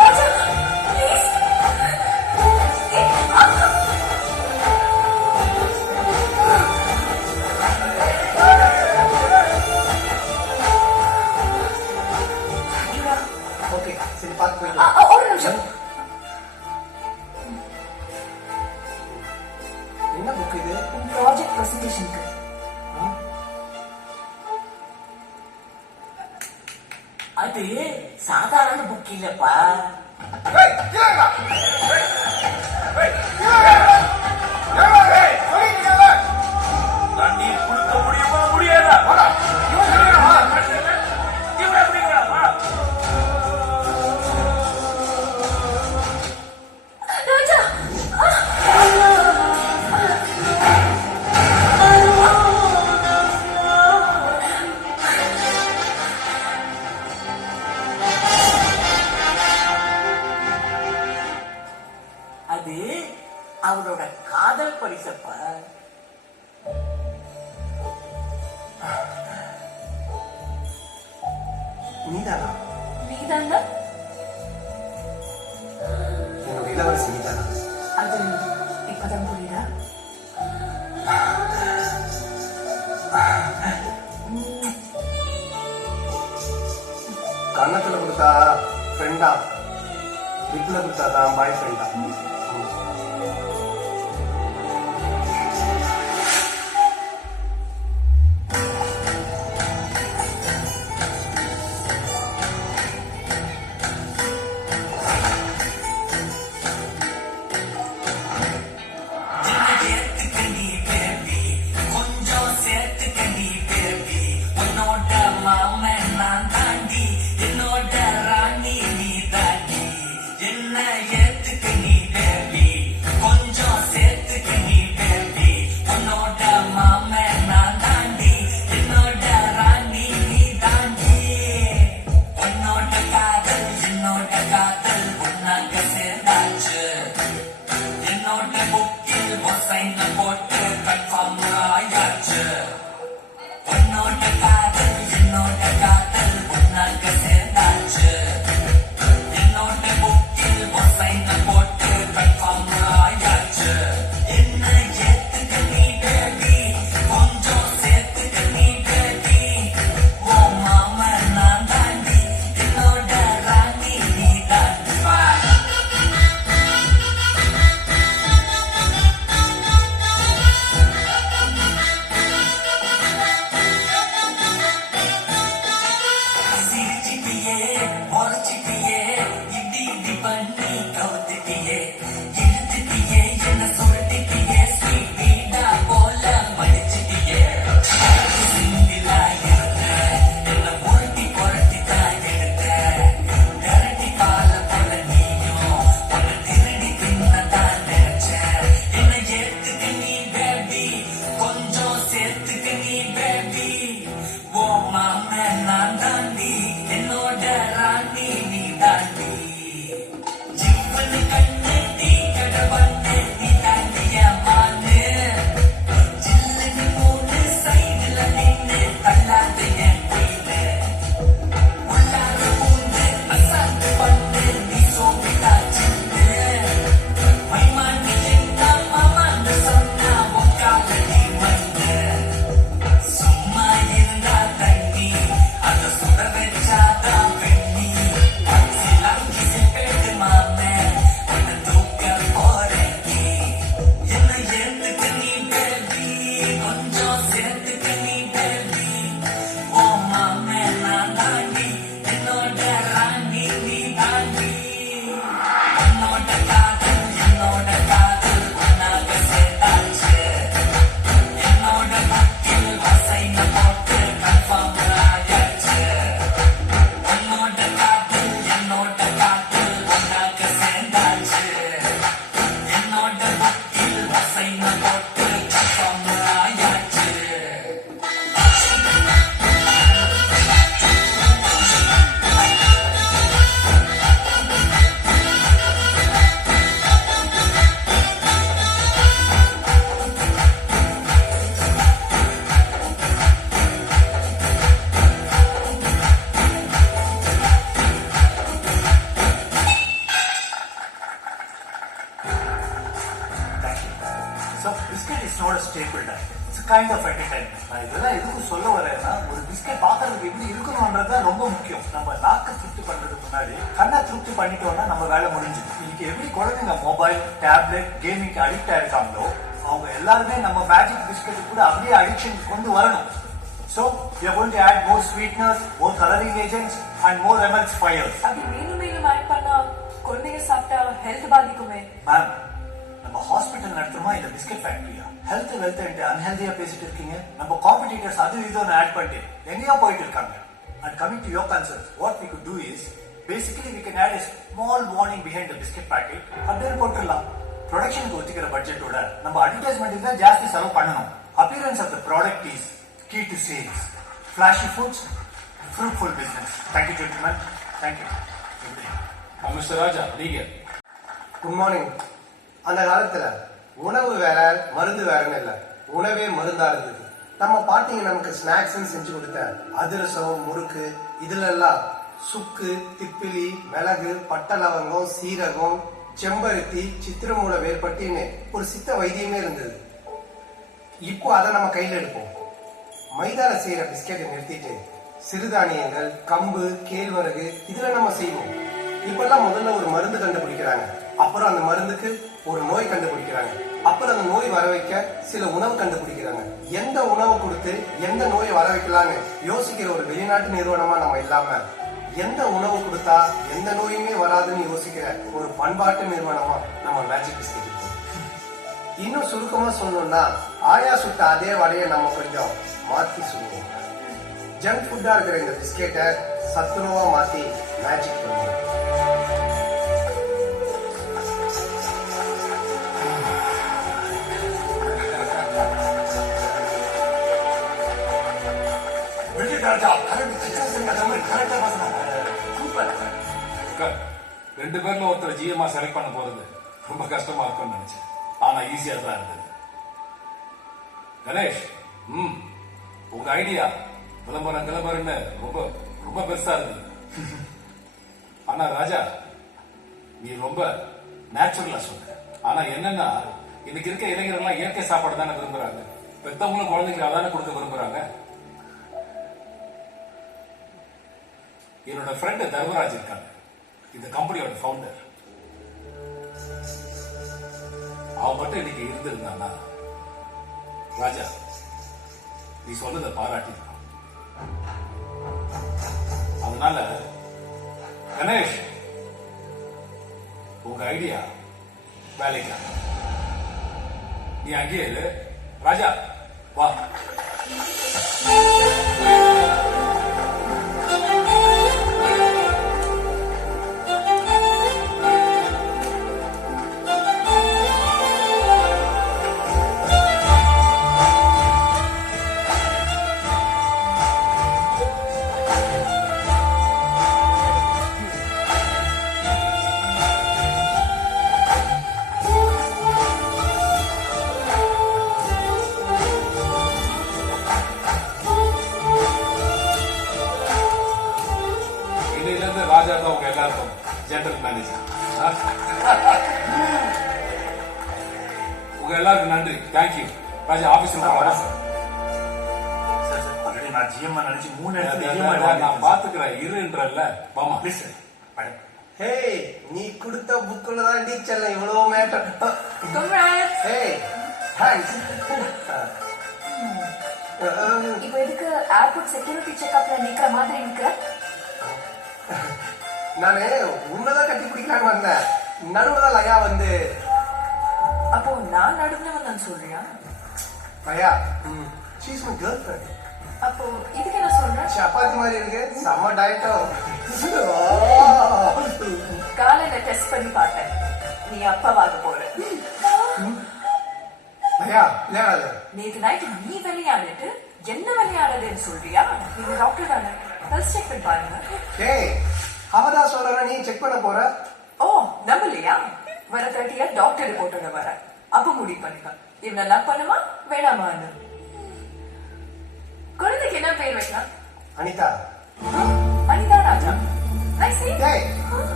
Raja please. Okay சரி, பார்த்து போயிட்டு ஒரு நிமிஷம். என்ன புக் இது? ப்ராஜெக்ட் பிரசன்டேஷனுக்கு. அது சாதாரண புக் இல்லப்பா. தண்ணீர் கொடுக்க முடியுமா முடியாதா? ராஜா அது அவரோட காதல் பரிசப்பா. நீதானா? நீதான்னா? என்னோட இளவரசி நீதானா? அது இப்பதான் புரியுதா? கண்ணத்துல கொடுத்தா ஃப்ரெண்டா, லிப்ல கொடுத்தாதான் பாய் ஃப்ரெண்டா? என்ன ஏத்துக்க நீ பேபி கொஞ்சம் சேர்த்துக்க நீ பேபி உன்னோட மாமன் நான் தாண்டி என்னோட ராணி நீ தாண்டி உன்னோட காதல் என்னோட காதல் ஒன்னாக சேர்ந்தாச்சு என்னோட புக்கில் சைன்ல போட்டு கன்ஃபார்ம் ஆயாச்சு உன்னோட காதல் என்னோட காதல் ஒன்னாக சேர்ந்தாச்சு என்னோட புக்கில் சைன்ல போட்டு கன்ஃபார்ம் ஆயாச்சு என்ன ஏத்துக்க நீ பேபி கொஞ்சம் சேர்த்துக்க நீ பேபி ஓ மாமா நான் தாண்டி என்னோட ராணி நீ தாண்டி சிரிச்சிட்டியே முறைச்சிட்டியே இடி இடி பண்ணி கவுத்துட்டியே இழுத்துட்டியே என்ன சுருட்டிட்டியே ஸ்வீட் வீடா போல மடிச்சிட்டியே சிங்கிலா இருந்த என்ன முருட்டி புரட்டிதான் எடுத்த விரட்டி பால போல நீயும் உன்னை திருடி தின்னதான் நினைச்சேன் என்ன ஏத்துக்க நீ பேபி கொஞ்சம் சேர்த்துக்க நீ பேபி ஓ மாம நான் தாண்டி என்னோட ராணி நீ தாண்டி ஜிவ்வனு கண்ணு நீ கடை வந்து நீ தாண்டிய மானு ஜில்லுன்னு மூணு சைடுல நின்று தள்ளாத என் வீடு உள்ளார பூந்து அசாந்து பண்ணு நீ சோம்பிட்டாச்சுன்னு மைமாண்டி என்ன மாமான்னு சொன்னா உக்கால நீ வந்து சும்மா இருந்தா தண்ணி அத சுட வச்சாதான் பெண்ணி பச்சிலாம் கிசிப்பேட்டு மாமே உன்னை தூக்க போறேன் நீ என்ன ஏத்துக்க நீ பேபி கொஞ்சம் சேர்த்துக்க நீ பேபி ஓ மாமே நான் தாண்டி என்னோட ராணி நீ தாண்டி உன்னோட காதல் என்னோட காதல் ஒன்னாக சேர்ந்தாச்சு என்னோட புக்கில் வசைன போட்டு கன்ஃபார்ம் ஆயாச்சு உன்னோட காதல் என்னோட காதல் ஒன்னாக சேர்ந்தாச்சு என்னோட புக்கில் வசைன போட்டு கன்ஃபார்ம் ஆயாச்சு So, biscuit is not a staple diet. It's a kind of entertainment. நான் இதெல்லாம் எதுக்கு சொல்ல வரேன்னா ஒரு பிஸ்கெட் பார்க்கறதுக்கு எப்படி இருக்கணும்ன்றது தான் ரொம்ப முக்கியம். நம்ம நாக்கு திருப்தி பண்றதுக்கு முன்னாடி கண்ணை திருப்தி பண்ணிட்டோம்னா நம்ம வேலை முடிஞ்சுது. இன்னைக்கு எப்படி குழந்தைங்க மொபைல், டேப்லெட், கேமிங்க்கு அடிக்ட் ஆயிருக்காங்களோ அவங்க எல்லாருமே நம்ம மேஜிக் பிஸ்கெட் கூட அப்படியே அடிக்ஷன் கொண்டு வரணும். So, we are going to add more sweeteners, more coloring agents and more emulsifiers. அப்படி மேலும் மேலும் ஆட் பண்ணா குழந்தைங்க சாப்பிட்டா ஹெல்த் பாதிக்குமே. மேம், நம்ம ஹாஸ்பிட்டல் நடத்துறோமா இல்ல பிஸ்கெட் ஃபேக்டரியா? ஹெல்த் வெல்த் அன்ஹெல்தியா பேசிட்டு இருக்கீங்க. நம்ம காம்படிட்டர்ஸ் அது இதுன்னு ஆட் பண்ணிட்டு எங்கேயோ போயிட்டு இருக்காங்க. And coming to your concerns, what we could do is basically we can add a small warning behind the biscuit packet. அப்படியே போட்டுடலாம். ப்ரொடக்ஷனுக்கு ஒத்துக்கிற பட்ஜெட்டோட நம்ம அட்வர்டைஸ்மெண்ட்டுக்கு தான் ஜாஸ்தி செலவு பண்ணணும். Appearance of the product is key to sales. Flashy foods, fruitful business. Thank you, gentlemen. Thank you. Mister Raja நீங்க good morning. அந்த காலத்துல உணவு வேற மருந்து வேறன்னு இல்ல, உணவே மருந்தா இருந்தது. நம்ம பாட்டிங்க நமக்கு ஸ்நாக்ஸ் செஞ்சு கொடுத்த அதிரசம், முறுக்கு இதுல எல்லாம் சுக்கு, திப்பிலி, மிளகு, பட்டை லவங்கம், சீரகம், செம்பருத்தி, சித்திரமூல வேர்பட்டின்னு ஒரு சித்த வைத்தியமே இருந்தது. இப்போ அதை நம்ம கையில எடுப்போம். மைதால செய்யற பிஸ்கெட்டை நிறுத்திட்டு சிறுதானியங்கள், கம்பு, கேழ்வரகு இதுல நம்ம செய்வோம். இப்பெல்லாம் முதல்ல ஒரு மருந்து கண்டுபிடிக்கிறாங்க, அப்புறம் அந்த மருந்துக்கு ஒரு நோய் கண்டுபிடிக்கிறாங்க, அப்புறம் அந்த நோய் வர வைக்க சில உணவு கண்டுபிடிக்கிறாங்க. எந்த உணவு கொடுத்து எந்த நோயை வர வைக்கலான்னு யோசிக்கிற ஒரு வெளிநாட்டு நிறுவனமா நம்ம இல்லாம எந்த உணவு கொடுத்தா எந்த நோயுமே வராதுன்னு யோசிக்கிற ஒரு பண்பாட்டு நிறுவனமா நம்ம மேஜிக் பிஸ்கெட் இருக்கு. இன்னும் சுருக்கமா சொல்லணும்னா ஆயா சுட்ட அதே வடையை நம்ம கொஞ்சம் மாத்தி சொல்லுவோம். ஜங்க் ஃபுட்டா இருக்கிற இந்த பிஸ்கெட்டை சத்துணவா மாத்தி மேஜிக் பண்ணுவோம். 2 பேர்ல ஒருத்தர் ஜிஎம்மா செலக்ட் பண்ண போறது ரொம்ப கஷ்டமா இருக்கும்னு நினைச்சேன். ஆனா ஈஸியா தான் இருந்தது. கணேஷ், உங்க ஐடியா விளம்பரம்னு ரொம்ப ரொம்ப பெருசா இருந்தது. ஆனா ராஜா, நீ ரொம்ப நேச்சுரலா சொன்ன. ஆனா என்னன்னா, இன்னைக்கு இருக்க இளைஞர்கள் எல்லாம் இயற்கை சாப்பாடு தானே விரும்புறாங்க. பெத்தவங்களும் குழந்தைங்களுக்கு அதானே கொடுக்க விரும்புறாங்க. என்னோட ஃப்ரெண்ட் தர்மராஜ் இருக்காங்க, இந்த கம்பெனியோட ஃபவுண்டர். அவன் மட்டும் இன்னைக்கு இருந்திருந்தானா, ராஜா நீ சொன்னதை பாராட்டி. அதனால கணேஷ், உங்க ஐடியா வேலைக்கு நீ அங்கேயே இரு. ராஜா வா. ராஜா தான் உங்க எல்லாருக்கும் ஜெனரல் மேனேஜர். உங்க எல்லாருக்கும் நன்றி. தேங்க்யூ. ராஜா ஆபீஸ்ல ஆல்ரெடி நான் ஜிஎம்மா நினைச்சு 3 இடத்துல நான் பாத்துக்கிறேன். இருன்றல்ல மாமா ப்ளீஸ். ஹே, நீ கொடுத்த புக்குல தான் டீச்சர்ல இவ்வளவு மேட்டர். ஹே தேங்க்ஸ். இப்போ எதுக்கு ஏர்போர்ட் செக்யூரிட்டி செக்அப்ல நிக்கிற மாதிரி நிக்கிற? நானு உன்னதான் கட்டி பிடிக்கலான்னு வந்தேன். நடுவுல லயா வந்து. அப்போ நான் நடுவுல வந்தேன்னு சொல்றியா? லயா ஷீஸ் மை கேர்ள் ஃப்ரெண்ட். அப்போ இதுக்கு என்ன சொல்ற? சப்பாத்தி மாதிரி இருக்கு, செம்ம டயட்டோ. காலையில டெஸ்ட் பண்ணி பார்த்தேன், நீ அப்பாவாக போற. லயா விளையாடாத. நேற்று நைட்டு நீ விளையாடிட்டு என்ன விளையாடுறதுன்னு சொல்றியா? நீங்க டாக்டர் தானே, ஹெல்த் செக் பண்ணி பாருங்க. ஏய், அவதான் சொல்ற, நீ செக் பண்ண போற? ஓ நம்பலையா? வர 30 டாக்டர் ரிப்போர்ட்டோட வர, அப்ப முடிவு பண்ணிக்க இவனெல்லாம் பண்ணுமா வேணாமான்னு. குழந்தைக்கு என்ன பேர் வைக்கலாம்? அனிதா. அனிதா ராஜா. ஏய்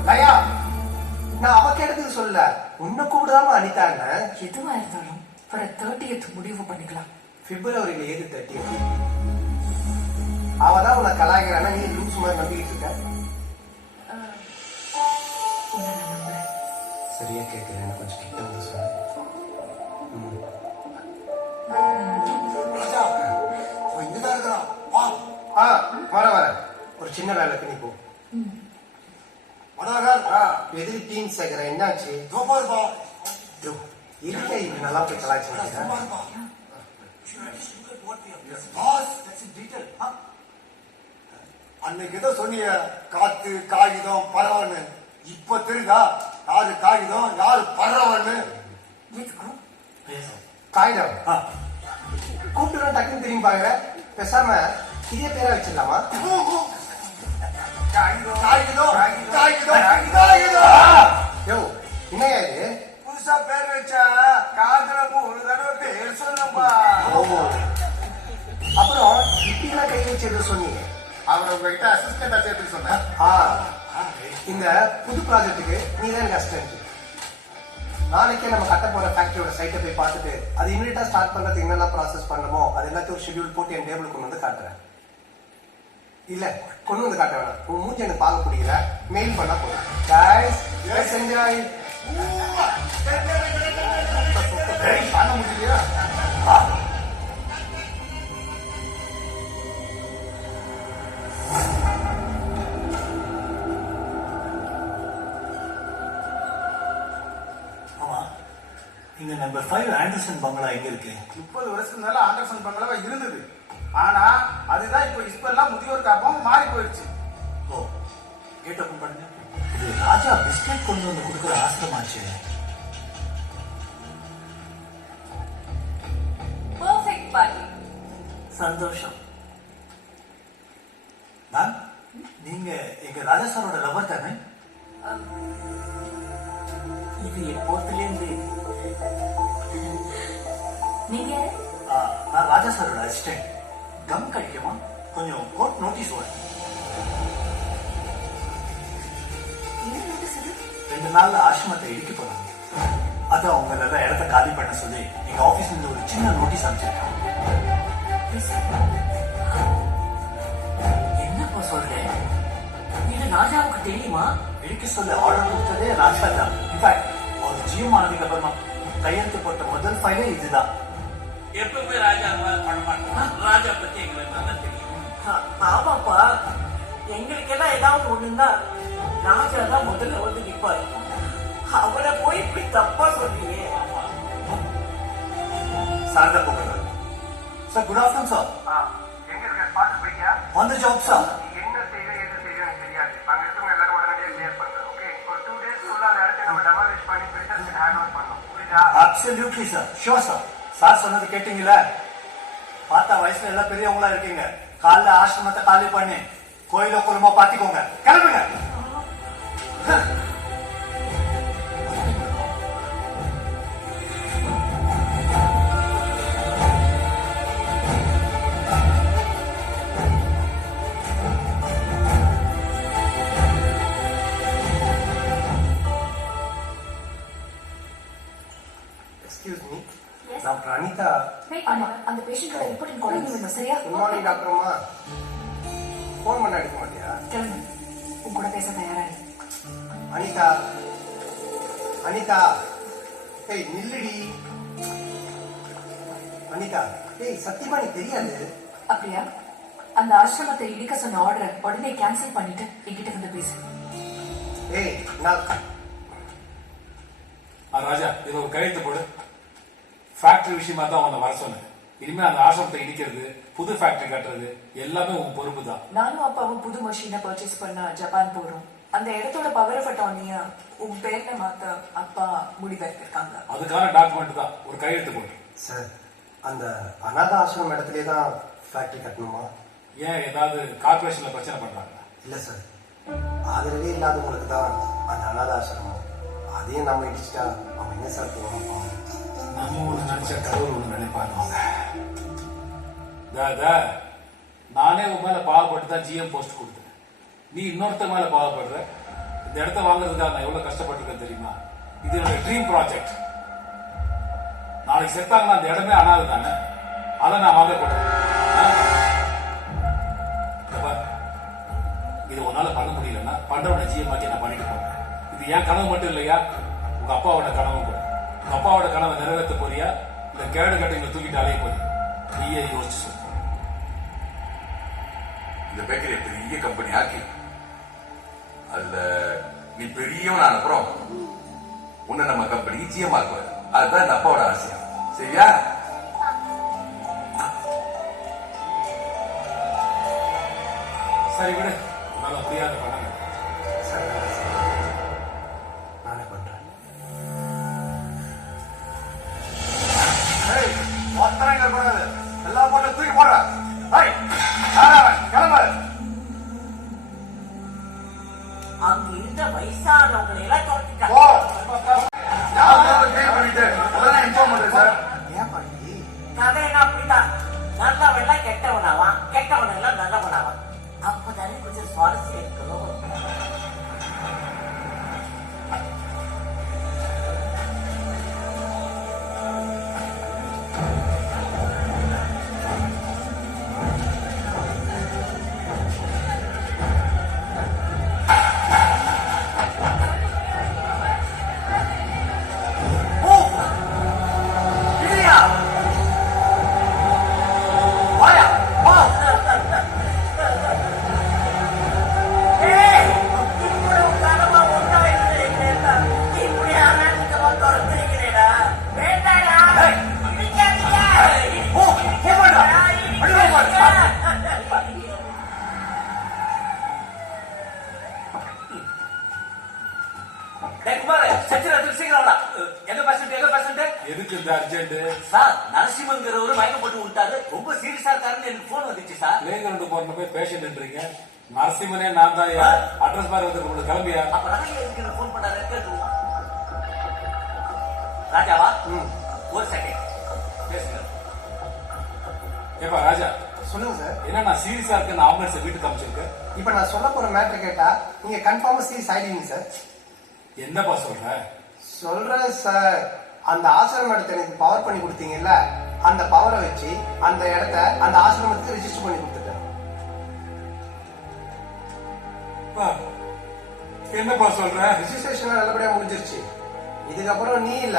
லயா, நான் அவ கேட்டதுக்கு சொல்ல, உன்னை கூப்பிடாம அனிதான்னு. எதுவா இருந்தாலும் வர 30th முடிவு பண்ணிக்கலாம். பிப்ரவரியில ஏது 30th? அவதான் உன்னை கலாய்க்கிறானா, நீ லூஸ் மாதிரி நம்பிக்கிட்டு இருக்க. சரியா கேட்கிறேன், கொஞ்சம் கிட்ட வந்து சொல்லு. இங்கதான் இருக்கிறான். வர ஒரு சின்ன வேலைக்கு நீ போ. எதிரி டீம் சேர்க்கிறேன். என்னாச்சு? இருக்கா இப்படி நல்லா போய் கலாய்ச்சி. அன்னைக்கு ஏதோ சொன்னீங்க, காத்து காகிதம் பறவைன்னு. இப்ப தெரியுதா யாரு காகிதம் யாரு பறவைன்னு? காகிதம் கூப்பிட்டு டக்குன்னு தெரியும் பாருங்க. பேசாம இதே பேரா வச்சிடலாமா? யோ என்னையா இது? புதுசா பேர் வச்சா காதல 3 தடவை பேர் சொல்லப்பா. அப்புறம் இப்படிலாம் கை வச்சு எது சொன்னீங்க? அவரை உங்ககிட்ட அசிஸ்டண்டா சேர்த்து சொன்னேன். இந்த புது ப்ராஜெக்டுக்கு நீ தான் எனக்கு அசிஸ்டன்ட். நாளைக்கே நம்ம கட்ட போற ஃபேக்டரியோட சைட்டை போய் பார்த்துட்டு அது இமீடியட்டா ஸ்டார்ட் பண்றதுக்கு என்னெல்லாம் ப்ராசஸ் பண்ணணுமோ அது எல்லாத்தையும் ஒரு ஷெட்யூல் போட்டு என் டேபிள் கொண்டு வந்து காட்டுறேன். இல்ல கொண்டு வந்து காட்ட வேணாம், உன் மூஞ்சி எனக்கு பார்க்க முடியல, மெயில் பண்ணா போதும். guys let's enjoy. பண்ண முடியலையா? இங்க நம்பர் 5 ஆண்டர்சன் பங்களா எங்க இருக்கு? 30 வருஷத்துக்கு மேல ஆண்டர்சன் பங்களாவா இருந்தது. ஆனா அதுதான் இப்ப எல்லாம் முதியோர் காப்பம் மாறி போயிடுச்சு. ஓ, கேட் ஓபன் பண்ணுங்க. இது ராஜா பிஸ்கட் கொண்டு வந்து கொடுக்குற ஆஸ்திரமாச்சு. Perfect party. சந்தோஷம். மேம், நீங்க எங்க ராஜா சாரோட லவர் தானே? இது எப்போத்துல இருந்து? நீங்க யாரு? நான் ராஜா சாரோட அசிஸ்டன்ட். கம் கிடைக்குமா? கொஞ்சம் கோர்ட் நோட்டீஸ் வரும். என்ன நோட்டீஸ் இது? 2 நாள்ல ஆசிரமத்தை இடிக்க போறாங்க. அதான் உங்களெல்லாம் இடத்த காலி பண்ண சொல்லி எங்க ஆபீஸ்ல இருந்து ஒரு சின்ன நோட்டீஸ் அனுப்பிச்சிருக்காங்க. என்னப்பா சொல்றேன்? இது ராஜாவுக்கு தெரியுமா? இடிக்க சொல்ல ஆர்டர் கொடுத்ததே ராஜா தான். இன்ஃபேக்ட் ஒரு ஜிஎம் ஆனதுக்கு அப்புறமா கையெழுத்து போட்ட முதல் ஃபைலே இதுதான். எப்பவுமே ராஜா பண்ண மாட்டான். ராஜா பத்தி எங்களுக்கு நல்லா தெரியும். ஆமாப்பா, எங்களுக்கெல்லாம் ஏதாவது ஒண்ணுன்னா ராஜா தான் முதல்ல வந்து நிப்பாரு. அவரை போய் இப்படி தப்பா சொல்றீங்க. சார் தான் கூப்பிடுறாரு. Sir good afternoon sir. எங்க இருக்க பார்த்து போய்யா? On the job sir. என்ன செய்ய எது செய்ய எனக்கு தெரியாது. அங்க இருக்கவங்க எல்லாரும் உடனடியாக கிளியர் பண்றேன். ஓகே, ஒரு 2 days ஃபுல்லா அந்த இடத்தை நம்ம டெமாலிஷ் பண்ணி பிரிண்டர்ஸ்க்கு ஹேண்ட் ஓவர் பண்ணோம். புரியுதா? Absolutely sir. Sure sir. Sir சொன்னது கேட்டீங்களா? பார்த்தா வயசுல எல்லாம் பெரியவங்களா இருக்கீங்க. காலைல ஆசிரமத்தை காலி பண்ணி கோயில குலமா பாத்திக்கோங்க. கிளம்புங்க. Excuse me, doctor Anita. ஆமா, அந்த பேஷண்டோட ரிப்போர்ட் குறைஞ்சு வேணும். சரியா? Good morning டாக்டர்மா. ஃபோன் பண்ண எடுக்க மாட்டியா? கிளம்பு. உன் கூட பேச தயாரா இரு. அனிதா, அனிதா, ஏய் நில்லுடி. அனிதா, ஏய் சத்தியமா நீ தெரியாது. அப்படியா? அந்த ஆசிரமத்தை இடிக்க சொன்ன ஆர்டரை உடனே கேன்சல் பண்ணிட்டு என்கிட்ட வந்து பேசு. ஏய் நான் ராஜா, இதுல ஒரு கையெழுத்து போடு. ஃபேக்டரி விஷயமா தான் உன்னை வர சொன்னேன். இனிமே அந்த ஆசிரமத்தை இடிக்கிறது, புது ஃபேக்டரி கட்டுறது எல்லாமே உன் பொறுப்பு தான். நானும் அப்பாவும் புது மஷீனை பர்ச்சேஸ் பண்ண ஜப்பான் போறோம். அந்த இடத்தோட பவர் ஆஃப் அட்டார்னியா உன் பேர்ல மாத்த அப்பா முடிவெடுத்திருக்காங்க. அதுக்கான டாக்குமெண்ட் தான். ஒரு கையெழுத்து போடு. சார், அந்த அநாத ஆசிரமம் இடத்துலயே தான் ஃபேக்டரி கட்டணுமா? ஏன் ஏதாவது கார்பரேஷன்ல பிரச்சனை பண்றாங்க? இல்ல சார், ஆதரவே இல்லாதவங்களுக்கு தான் அந்த அநாத ஆசிரமம். அதையும் நம்ம இடிச்சிட்டா அவன் என்ன சார் போவான்? நம்ம ஒண்ணு நினைச்சா கடவுள் ஒண்ணு நினைப்பாங்க. நானே உன் மேல பாவப்பட்டு தான் ஜிஎம் போஸ்ட் கொடுத்தேன். நீ இன்னொருத்த மேல பாவப்படுற. இந்த இடத்த வாங்குறதுக்காக நான் எவ்வளவு கஷ்டப்பட்டிருக்கேன் தெரியுமா? இது என்னோட ட்ரீம் ப்ராஜெக்ட். நாளைக்கு செத்தாங்கன்னா அந்த இடமே அனாது தானே. அதை நான் வாங்கக்கூடாது. இது உன்னால பண்ண முடியலன்னா பண்றவனை ஜிஎம் ஆக்கி நான் பண்ணிட்டு போறேன். இது என் கனவு மட்டும் இல்லையா, உங்க அப்பாவோட கனவு கூட. உங்க அப்பாவோட கனவை நிறைவேற்ற போறியா, இந்த கேடு கட்டைங்களை தூக்கிட்டு அலைய போறியா? நீயே யோசிச்சு சொல்லு. இந்த பேக்கரியை பெரிய கம்பெனி ஆக்கி அதுல நீ பெரியவன் அனுப்புறோம். உன்னை நம்ம கம்பெனிக்கு ஜிஎம் ஆக்குவாரு. அதுதான் இந்த அப்பாவோட ஆசையா. சரியா? சரி விடு, உன்னால முடியாத பண்ணாங்க. சார் நானே பண்றேன். மொத்தம் இங்க கூடாது. எல்லா போட்டும் தூக்கி போடுற. கிளம்பு. அங்க இருந்த வயசானவங்களை எல்லாம் தோற்றிட்டாங்க. ஏன் பாட்டி? கதையெல்லாம் அப்படித்தான். நல்லவெல்லாம் கெட்டவனாவான், கெட்டவன் எல்லாம் நல்லவனாவான். அப்பதானே கொஞ்சம் சுவாரஸ்யம் இருக்கணும். எதுக்கு இந்த அர்ஜென்ட்? சார், நரசிம்மங்கிறவரு மயக்கம் போட்டு விட்டாரு. ரொம்ப சீரியஸா இருக்காருன்னு எனக்கு போன் வந்துச்சு சார். பிளேகிரவுண்ட் போன போய் பேஷண்ட்ன்றீங்க. நரசிம்மனே நான் தான். அட்ரஸ் பாரு வந்து கிளம்பியா? அப்ப எதுக்கு போன் பண்ணாரு கேட்டுருவோம். ராஜாவா ஒரு செகண்ட் பேசுங்க. ஏப்பா ராஜா, சொல்லுங்க சார். என்ன நான் சீரியஸா இருக்க அந்த ஆம்புலன்ஸ் வீட்டுக்கு அமைச்சிருக்கேன். இப்ப நான் சொல்ல போற மேட்டர் கேட்டா நீங்க கன்ஃபார்மா சீரியஸ் ஆயிடுவீங்க சார். என்னப்பா சொல்ற? சொல்றேன் சார். அந்த ஆசிரம இடத்தை எனக்கு பவர் பண்ணி கொடுத்தீங்கல்ல, அந்த பவரை வச்சு அந்த இடத்த அந்த ஆசிரமத்துக்கு ரெஜிஸ்டர் பண்ணி கொடுத்துட்டேன். என்னப்பா சொல்ற? ரெஜிஸ்ட்ரேஷன் நல்லபடியா முடிஞ்சிருச்சு. இதுக்கப்புறம் நீ இல்ல,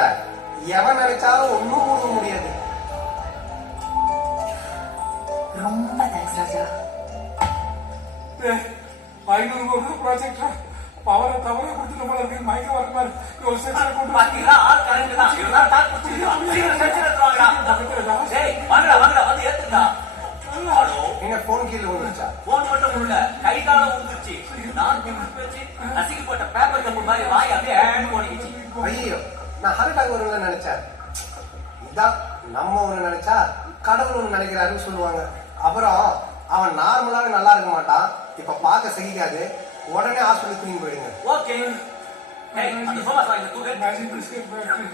எவன் நினைச்சாலும் ஒன்னும் முடிய முடியாது. ரொம்ப தேங்க்ஸ் ராஜா. 500 கோடி ப்ராஜெக்டா பவரை தவற கொடுத்து நம்மள இருக்கு மயக்க வர மாதிரி ஒரு செக்ஷன் கொண்டு பாத்தீங்களா? ஆள் கரெக்ட் தான். இவன் தான் குடிச்சிருக்கான். சீக்கிரம் செக்ஷன் எடுத்துவாங்கடா. டேய் வாங்கடா வந்து ஏத்துடா. ஹலோ, என்ன போன் கீழே விழுந்துச்சா? போன் மட்டும் உள்ள கை கால ஊந்துச்சு. நான் பிடிச்சு வச்சு நசுக்கி போட்ட பேப்பர் கப்பு மாதிரி வாய் அப்படியே ஹேண்ட் போனிச்சு. ஐயோ, நான் ஹார்ட் அட்டாக் வரும்னு நினைச்சேன். இதான் நம்ம ஒண்ணு நினைச்சா கடவுள் ஒண்ணு நினைக்கிறாருன்னு சொல்லுவாங்க. அப்புறம் அவன் நார்மலாவே நல்லா இருக்க மாட்டான். இப்ப பார்க்க சகிக்காது. உடனே ஹாஸ்பிட்டல் தூக்கி போயிடுங்க. ஓகே. டேய் அந்த சோஃபா சாய்ங்க தூக்கு. Magic biscuit factory.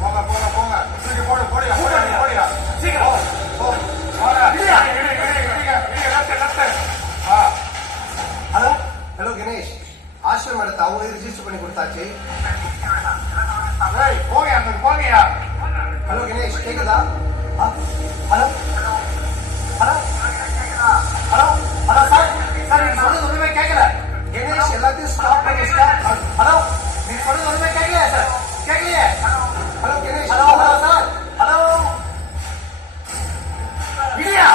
போங்க போங்க போங்க. சீக்கிரம் போடு போடுங்க போடுங்க போடுங்க. சீக்கிரம் போ. போடா. இடிங்க. ஹலோ ஹலோ கணேஷ், ஆசிரம இடத்தை அவங்களே ரிஜிஸ்டர் பண்ணி கொடுத்தாச்சு. போங்க அங்க போங்கயா. ஹலோ கணேஷ் கேக்குதா? Hello hello hello hello sir sir நீங்க சொல்றது ஒண்ணுமே கேட்கல. கணேஷ் எல்லாத்தையும் ஸ்டாப் பண்ணி ஸ்டாப். ஹலோ நீங்க சொல்றது ஒண்ணுமே கேட்கலையா சார்? கேட்கலையே. Hello Ganesh. Hello hello sir. Hello இல்லையா?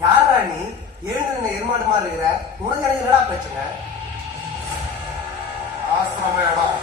யாரா நீ? எழுந்து எருமாடு மாதிரி இருக்கிற. உனக்கு எனக்கு என்னடா பிரச்சனை? ஆசிரம இடம்.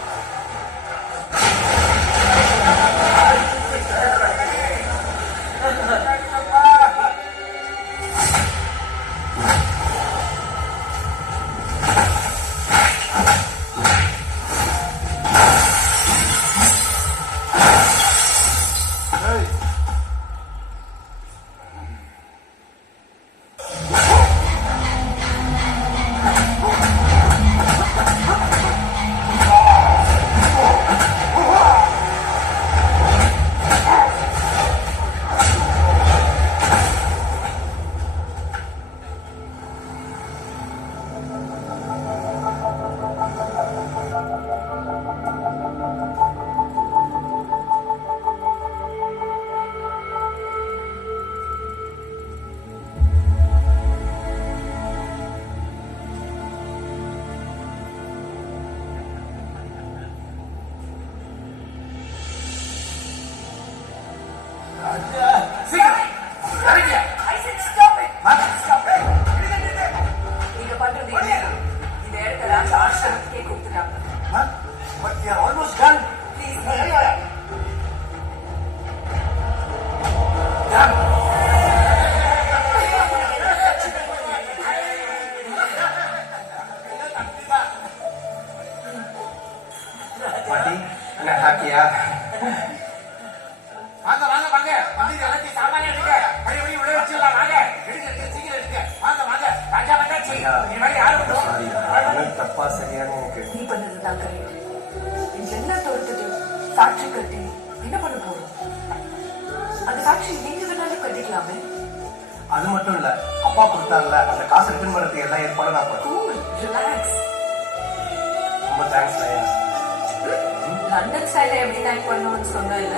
இல்ல, அப்பா கொடுத்தாருல அந்த காசு ரிட்டர்ன் பண்றதுக்கு எல்லா ஏற்பாடும் நான் பண்ணேன். Cool, relax. ரொம்ப தேங்க்ஸ் ஐயா. லண்டன் சைட்ல எப்படி தேங்க் பண்ணணும்னு சொன்ன இல்ல?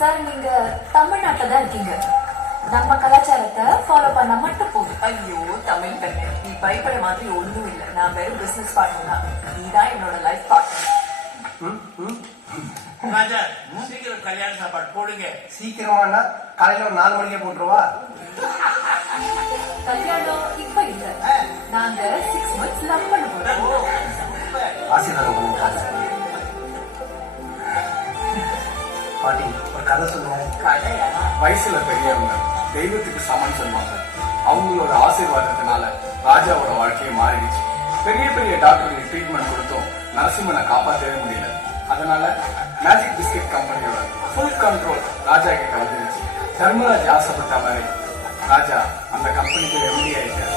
சார், நீங்க தமிழ்நாட்டுல தான் இருக்கீங்க. நம்ம கலாச்சாரத்தை ஃபாலோ பண்ண மட்டும் போதும். ஐயோ தமிழ் பெண்ணே, நீ பயப்பட மாதிரி ஒண்ணும் இல்லை. நான் வெறும் பிசினஸ் பார்ட்னர் தான். நீதான் என்னோட லைஃப் பார்ட்னர். ராஜா சீக்கிரம் கல்யாண சாப்பாடு போடுங்க. சீக்கிரமானா காலையில ஒரு 4 மணிக்கே போட்டுருவா. கல்யாணம் இப்ப இல்ல, நாங்க 6 months லவ் பண்ண போறோம். ஆசீர்வாதம் பண்ணுங்க. பாட்டி ஒரு கதை சொல்லுங்க. வயசுல பெரியவங்க தெய்வத்துக்கு சமன் சொல்லுவாங்க. அவங்களோட ஆசீர்வாதத்தினால ராஜாவோட வாழ்க்கையை மாறிடுச்சு. பெரிய பெரிய டாக்டர்களுக்கு ட்ரீட்மெண்ட் கொடுத்தும் நரசிம்மனை காப்பாற்றவே முடியல. அதனால மேஜிக் பிஸ்கட் கம்பெனியோட ஃபுல் கண்ட்ரோல் ராஜா கிட்ட வந்துருச்சு. தர்மராஜ் ஆசைப்பட்ட மாதிரி ராஜா அந்த கம்பெனிக்கு எம்டி ஆயிட்டார்.